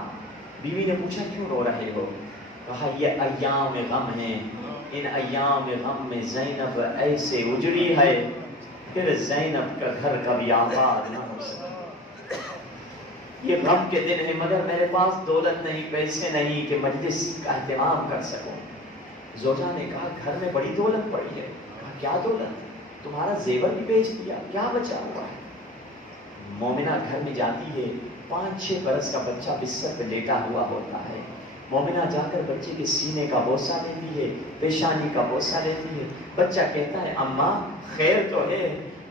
بیوی نے پوچھا کیوں رو رہے ہو؟ کہا یہ ایام غم ہیں، ان ایام غم میں زینب ایسے اجڑی ہے پھر زینب کا گھر کبھی آباد نہ ہو سکے. یہ غم کے دن ہیں مگر میرے پاس دولت نہیں، پیسے نہیں کہ مجلس کا اہتمام کر سکوں. زوجہ نے کہا گھر میں بڑی دولت پڑی ہے. کہا کیا دولت؟ تمہارا زیور بھی بیچ دیا، کیا بچا ہوا ہے؟ مومنہ گھر میں جاتی ہے، 5-6 برس کا بچہ بستر پہ لیٹا ہوا ہوتا ہے. مومنہ جا کر بچے کے سینے کا بوسہ لیتی ہے، پیشانی کا بوسہ لیتی ہے. بچہ کہتا ہے اماں خیر تو ہے.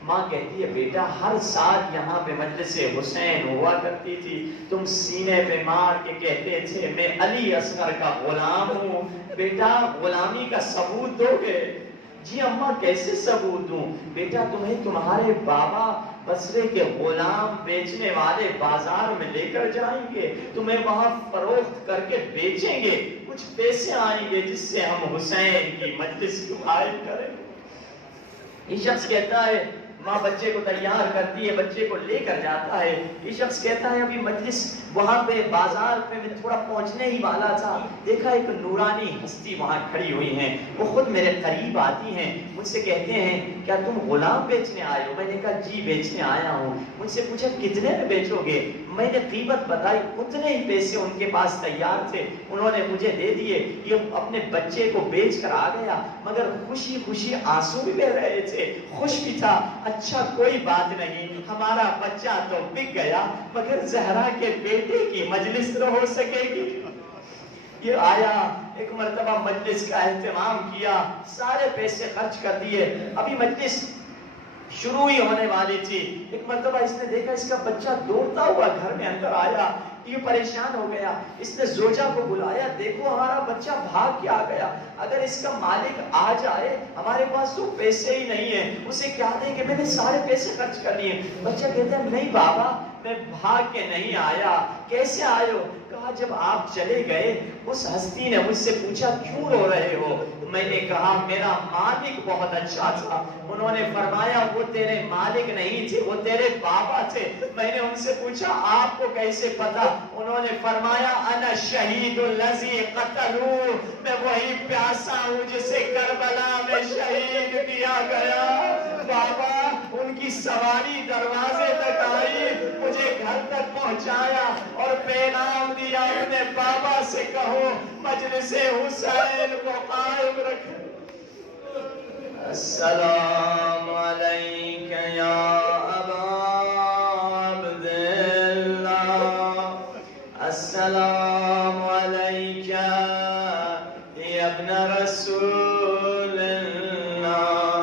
ماں کہتی ہے بیٹا ہر سال یہاں پہ مجلس حسین ہوا کرتی تھی، تم سینے پہ مار کے کہتے تھے میں علی اصغر کا غلام ہوں. بیٹا غلامی کا ثبوت دو گے؟ جی اماں کیسے ثبوت دوں؟ بیٹا تمہیں تمہارے بابا بصرے کے غلام بیچنے والے بازار میں لے کر جائیں گے، تمہیں وہاں فروخت کر کے بیچیں گے، کچھ پیسے آئیں گے جس سے ہم حسین کی مجلس کو قائم کریں. یہ شخص کہتا ہے ماں بچے کو تیار کرتی ہے، بچے کو لے کر جاتا ہے. یہ شخص کہتا ہے ابھی مجلس وہاں پہ بازار پہ میں تھوڑا پہنچنے ہی والا تھا، دیکھا ایک نورانی ہستی وہاں کھڑی ہوئی ہیں. وہ خود میرے قریب آتی ہیں، مجھ سے کہتے ہیں کیا تم غلام بیچنے آئے ہو؟ میں نے کہا جی بیچنے آیا ہوں. مجھ سے پوچھا کتنے میں بیچو گے؟ میں نے قیمت بتائی، اتنے ہی پیسے ان کے پاس تیار تھے، انہوں نے مجھے دے دیے. یہ اپنے بچے کو بیچ کر آ گیا مگر خوشی خوشی آنسو بھی بہ رہے تھے، خوش بھی تھا. اچھا کوئی بات نہیں، ہمارا بچہ تو بک گیا مگر زہرا کے بیٹے کی مجلس تو ہو سکے گی. یہ آیا، ایک مرتبہ مجلس کا اہتمام کیا، سارے پیسے خرچ کر دیے. ابھی مجلس شروع ہی ہونے والی تھی. ایک مرتبہ اس نے دیکھا اس کا بچہ دوڑتا ہوا گھر میں اندر آیا. یہ پریشان ہو گیا. اس نے زوجہ کو بلایا، دیکھو ہمارا بچہ بھاگ کے آ گیا، اگر اس کا مالک آ جائے ہمارے پاس تو پیسے ہی نہیں ہیں، اسے کیا دیں کہ میں نے سارے پیسے خرچ کر لیے. بچہ کہتا ہے نہیں بابا میں بھاگ کے نہیں آیا. کیسے آئے ہو؟ کہا جب آپ چلے گئے اس ہستی نے مجھ سے پوچھا کیوں رو رہے ہو؟ میں نے کہا میرا مالک بہت اچھا تھا. انہوں نے فرمایا وہ تیرے مالک نہیں تھے، وہ تیرے بابا تھے. میں نے ان سے پوچھا آپ کو کیسے پتا؟ انہوں نے فرمایا انا شہید الذی قتلوا، میں وہی پیاسا ہوں جسے کربلا میں شہید کیا گیا. بابا ان کی سواری دروازے تک آئی، مجھے گھر تک پہنچایا اور پیغام دیا اپنے بابا سے کہو مجلس حسین کو قائم رکھے. السلام علیک یا ابا عبداللہ، السلام علیک یا ابن رسول اللہ،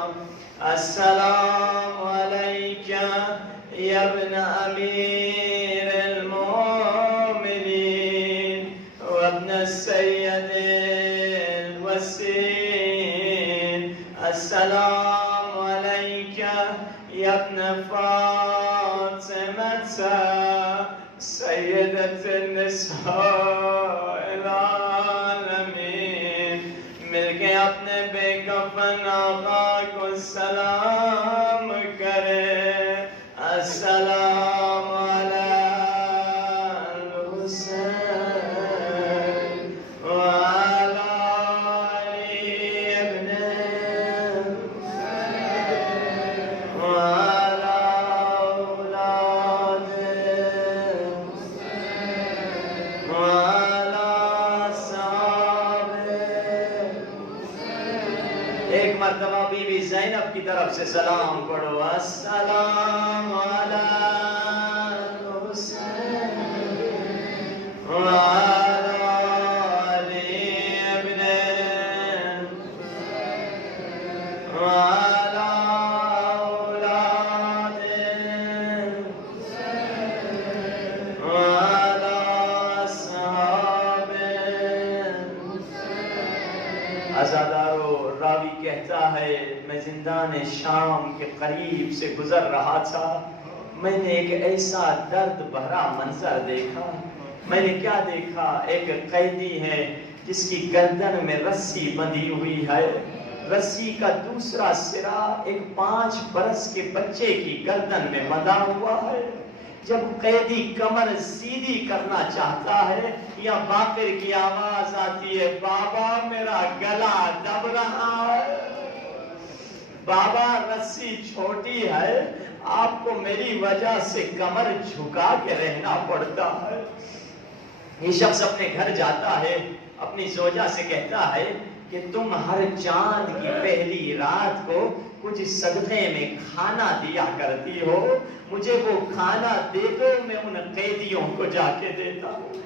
السلام علیک یا ابن امیر المؤمنین وابن السید الوسیم، السلام علیک یا ابن فاطمہ سیدت النساء العالمین. مل کے اپنے بے کفن آقا کو سلام کرے. السلام علی الحسین وعلی علی ابن الحسین وعلی اولاد الحسین وعلی صحاب. ایک مرتبہ بی بی زینب کی طرف سے سلام پڑھو. السلام علی الحسین وعلی علی ابن الحسین وعلی اولاد الحسین وعلی صحاب الحسین. عزادارو راوی کہتا ہے میں زندان شام کے قریب سے گزر رہا تھا، میں نے ایک ایسا درد بھرا منظر دیکھا. میں نے کیا دیکھا؟ ایک قیدی ہے جس کی گردن میں رسی بندھی ہوئی ہے، رسی کا دوسرا سرا ایک 5 برس کے بچے کی گردن میں بندھا ہوا ہے۔ جب قیدی کمر سیدھی کرنا چاہتا ہے یا باقر کی آواز آتی ہے، بابا میرا گلا دب رہا ہے، بابا رسی چھوٹی ہے، آپ کو میری وجہ سے کمر جھکا کے رہنا پڑتا ہے۔ یہ شخص اپنے گھر جاتا ہے، اپنی زوجہ سے کہتا ہے کہ تم ہر چاند کی پہلی رات کو کچھ صدقے میں کھانا دیا کرتی ہو، مجھے وہ کھانا دے دو، میں ان قیدیوں کو جا کے دیتا ہوں۔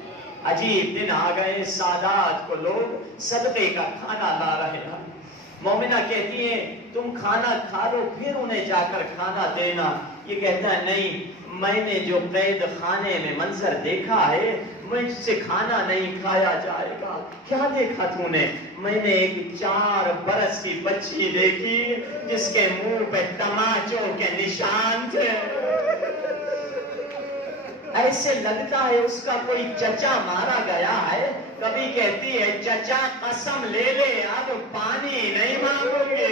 عجیب دن آ گئے، سادات کو لوگ صدقے کا کھانا لا رہے ہیں۔ مومنہ کہتی ہے تم کھانا کھا لو پھر انہیں جا کر کھانا دینا۔ یہ کہتا ہے نہیں، میں نے جو قید خانے میں منظر دیکھا ہے مجھ سے کھانا نہیں کھایا جائے گا۔ کیا دیکھا تو نے؟ میں نے ایک 4 برس کی بچی دیکھی جس کے منہ پہ تماچوں کے نشان تھے، ایسے لگتا ہے اس کا کوئی چچا مارا گیا ہے۔ کبھی کہتی ہے چچا قسم لے لے اب پانی نہیں مانگو گے۔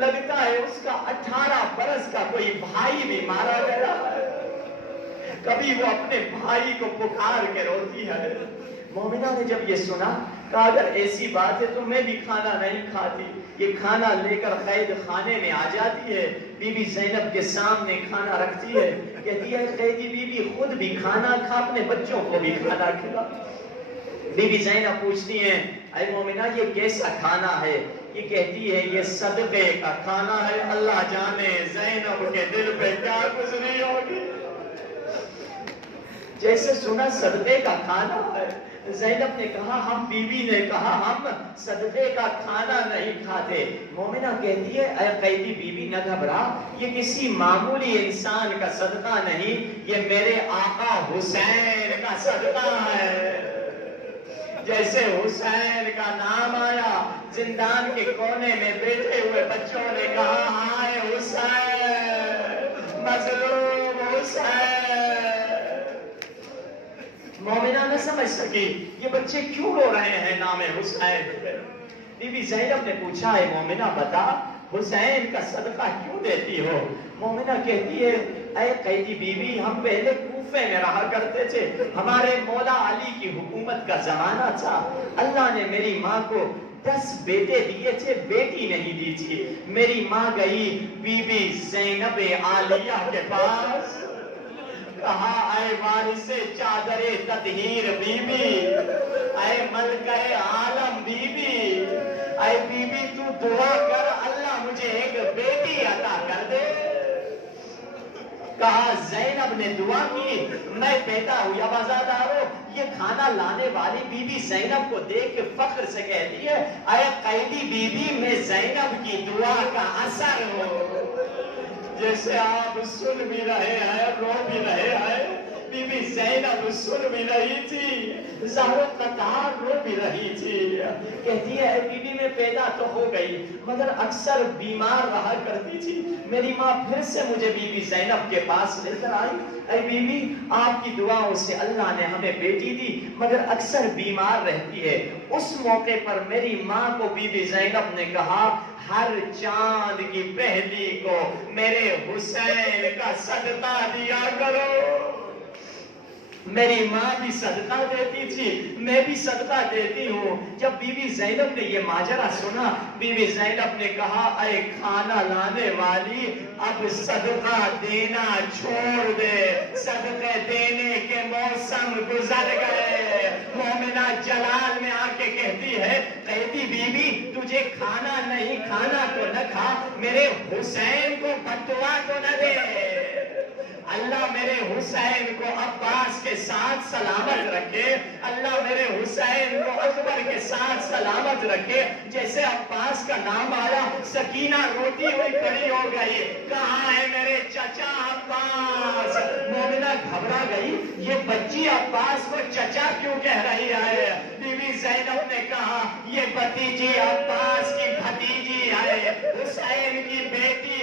لگتا ہے اس کا 18 برس کا کوئی بھائی بھی مارا گیا ہے۔ کبھی وہ اپنے بھائی کو پکار کے روتی ہے۔ مومنہ نے جب یہ سنا کہا اگر ایسی بات ہے تو میں بھی کھانا نہیں کھاتی۔ یہ کھانا لے کر قید خانے میں آ جاتی ہے، بی بی زینب کے سامنے کھانا رکھتی ہے، کہتی ہے قیدی بی بی خود بھی کھانا کھا، اپنے بچوں کو بھی کھانا کھلا۔ بی بی زینب پوچھتی ہیں اے مومنہ یہ کیسا کھانا ہے؟ یہ کہتی ہے یہ صدقے کا کھانا ہے۔ اللہ جانے زینب کے دل پہ کیا گزری ہوگی۔ جیسے سنا صدقے کا کھانا ہے، زینب نے کہا ہم بیوی نے کہا ہم صدقے کا کھانا نہیں کھاتے۔ مومنہ کہتی ہے اے قیدی بی بی نہ گھبرا، یہ کسی معمولی انسان کا صدقہ نہیں، یہ میرے آقا حسین کا صدقہ ہے۔ جیسے حسین کا نام آیا، زندان کے کونے میں بیٹھے ہوئے بچوں نے کہا ہائے حسین، مظلوم حسین۔ مومنہ نہ سمجھ سکی یہ بچے کیوں رو رہے ہیں نام حسین پہ۔ بی بی زینب نے پوچھا ہے مومنہ بتا حسین کا صدقہ کیوں دیتی ہو؟ مومنہ کہتی ہے اے قیدی بی بی ہم پہلے کوفے میں رہا کرتے تھے، ہمارے مولا علی کی حکومت کا زمانہ تھا، اللہ نے میری ماں کو 10 بیٹے دیے تھے، بیٹی نہیں دی تھی۔ میری ماں گئی بی بی زینب عالیہ کے پاس، کہا اے وارث چادر تطہیر بی بی، اے ملکہ عالم بی بی، اے بی بی تو دعا کر اللہ مجھے ایک بیٹی عطا کر دے۔ کہا زینب نے دعا کی، میں پیدا ہوئی۔ اب آزادارو یہ کھانا لانے والی بی بی زینب کو دیکھ کے فخر سے کہتی ہے اے قیدی بی بی میں زینب کی دعا کا اثر ہو۔ جیسے آپ سن بھی رہے ہیں رو بھی رہے ہیں، بی بی زینب سن بھی رہی تھی، زہرا قطار رو بھی رہی تھی۔ کہتی ہے اے بی بی میں پیدا تو ہو گئی مگر اکثر بیمار رہا کرتی تھی، میری ماں پھر سے مجھے بی بی زینب کے پاس لے کر آئی۔ اے بی بی آپ کی دعاؤں سے اللہ نے ہمیں بیٹی دی مگر اکثر بیمار رہتی ہے۔ اس موقع پر میری ماں کو بی بی زینب نے کہا ہر چاند کی پہلی کو میرے حسین کا صدقہ دیا کرو۔ میری ماں بھی صدقہ دیتی تھی، میں بھی صدقہ دیتی ہوں۔ جب بی بی زینب نے یہ ماجرا سنا، بی بی زینب نے کہا اے کھانا لانے والی اب صدقہ دینا چھوڑ دے، صدقے دینے کے موسم گزر گئے۔ مومنہ جلال میں آ کے کہتی ہے قیدی بی بی تجھے کھانا نہیں کھانا تو نہ کھا، میرے حسین کو بد دعا تو نہ دے۔ اللہ میرے حسین کو عباس کے ساتھ سلامت رکھے، اللہ میرے حسین کو اکبر کے ساتھ سلامت رکھے۔ جیسے عباس کا نام آیا سکینہ روتی ہوئی کھڑی ہو گئی، کہاں ہے میرے چچا عباس؟ مومنہ گھبرا گئی، یہ بچی عباس کو چچا کیوں کہہ رہی ہے؟ بی بی زینب نے کہا یہ بھتیجی عباس کی بھتیجی ہے، حسین کی بیٹی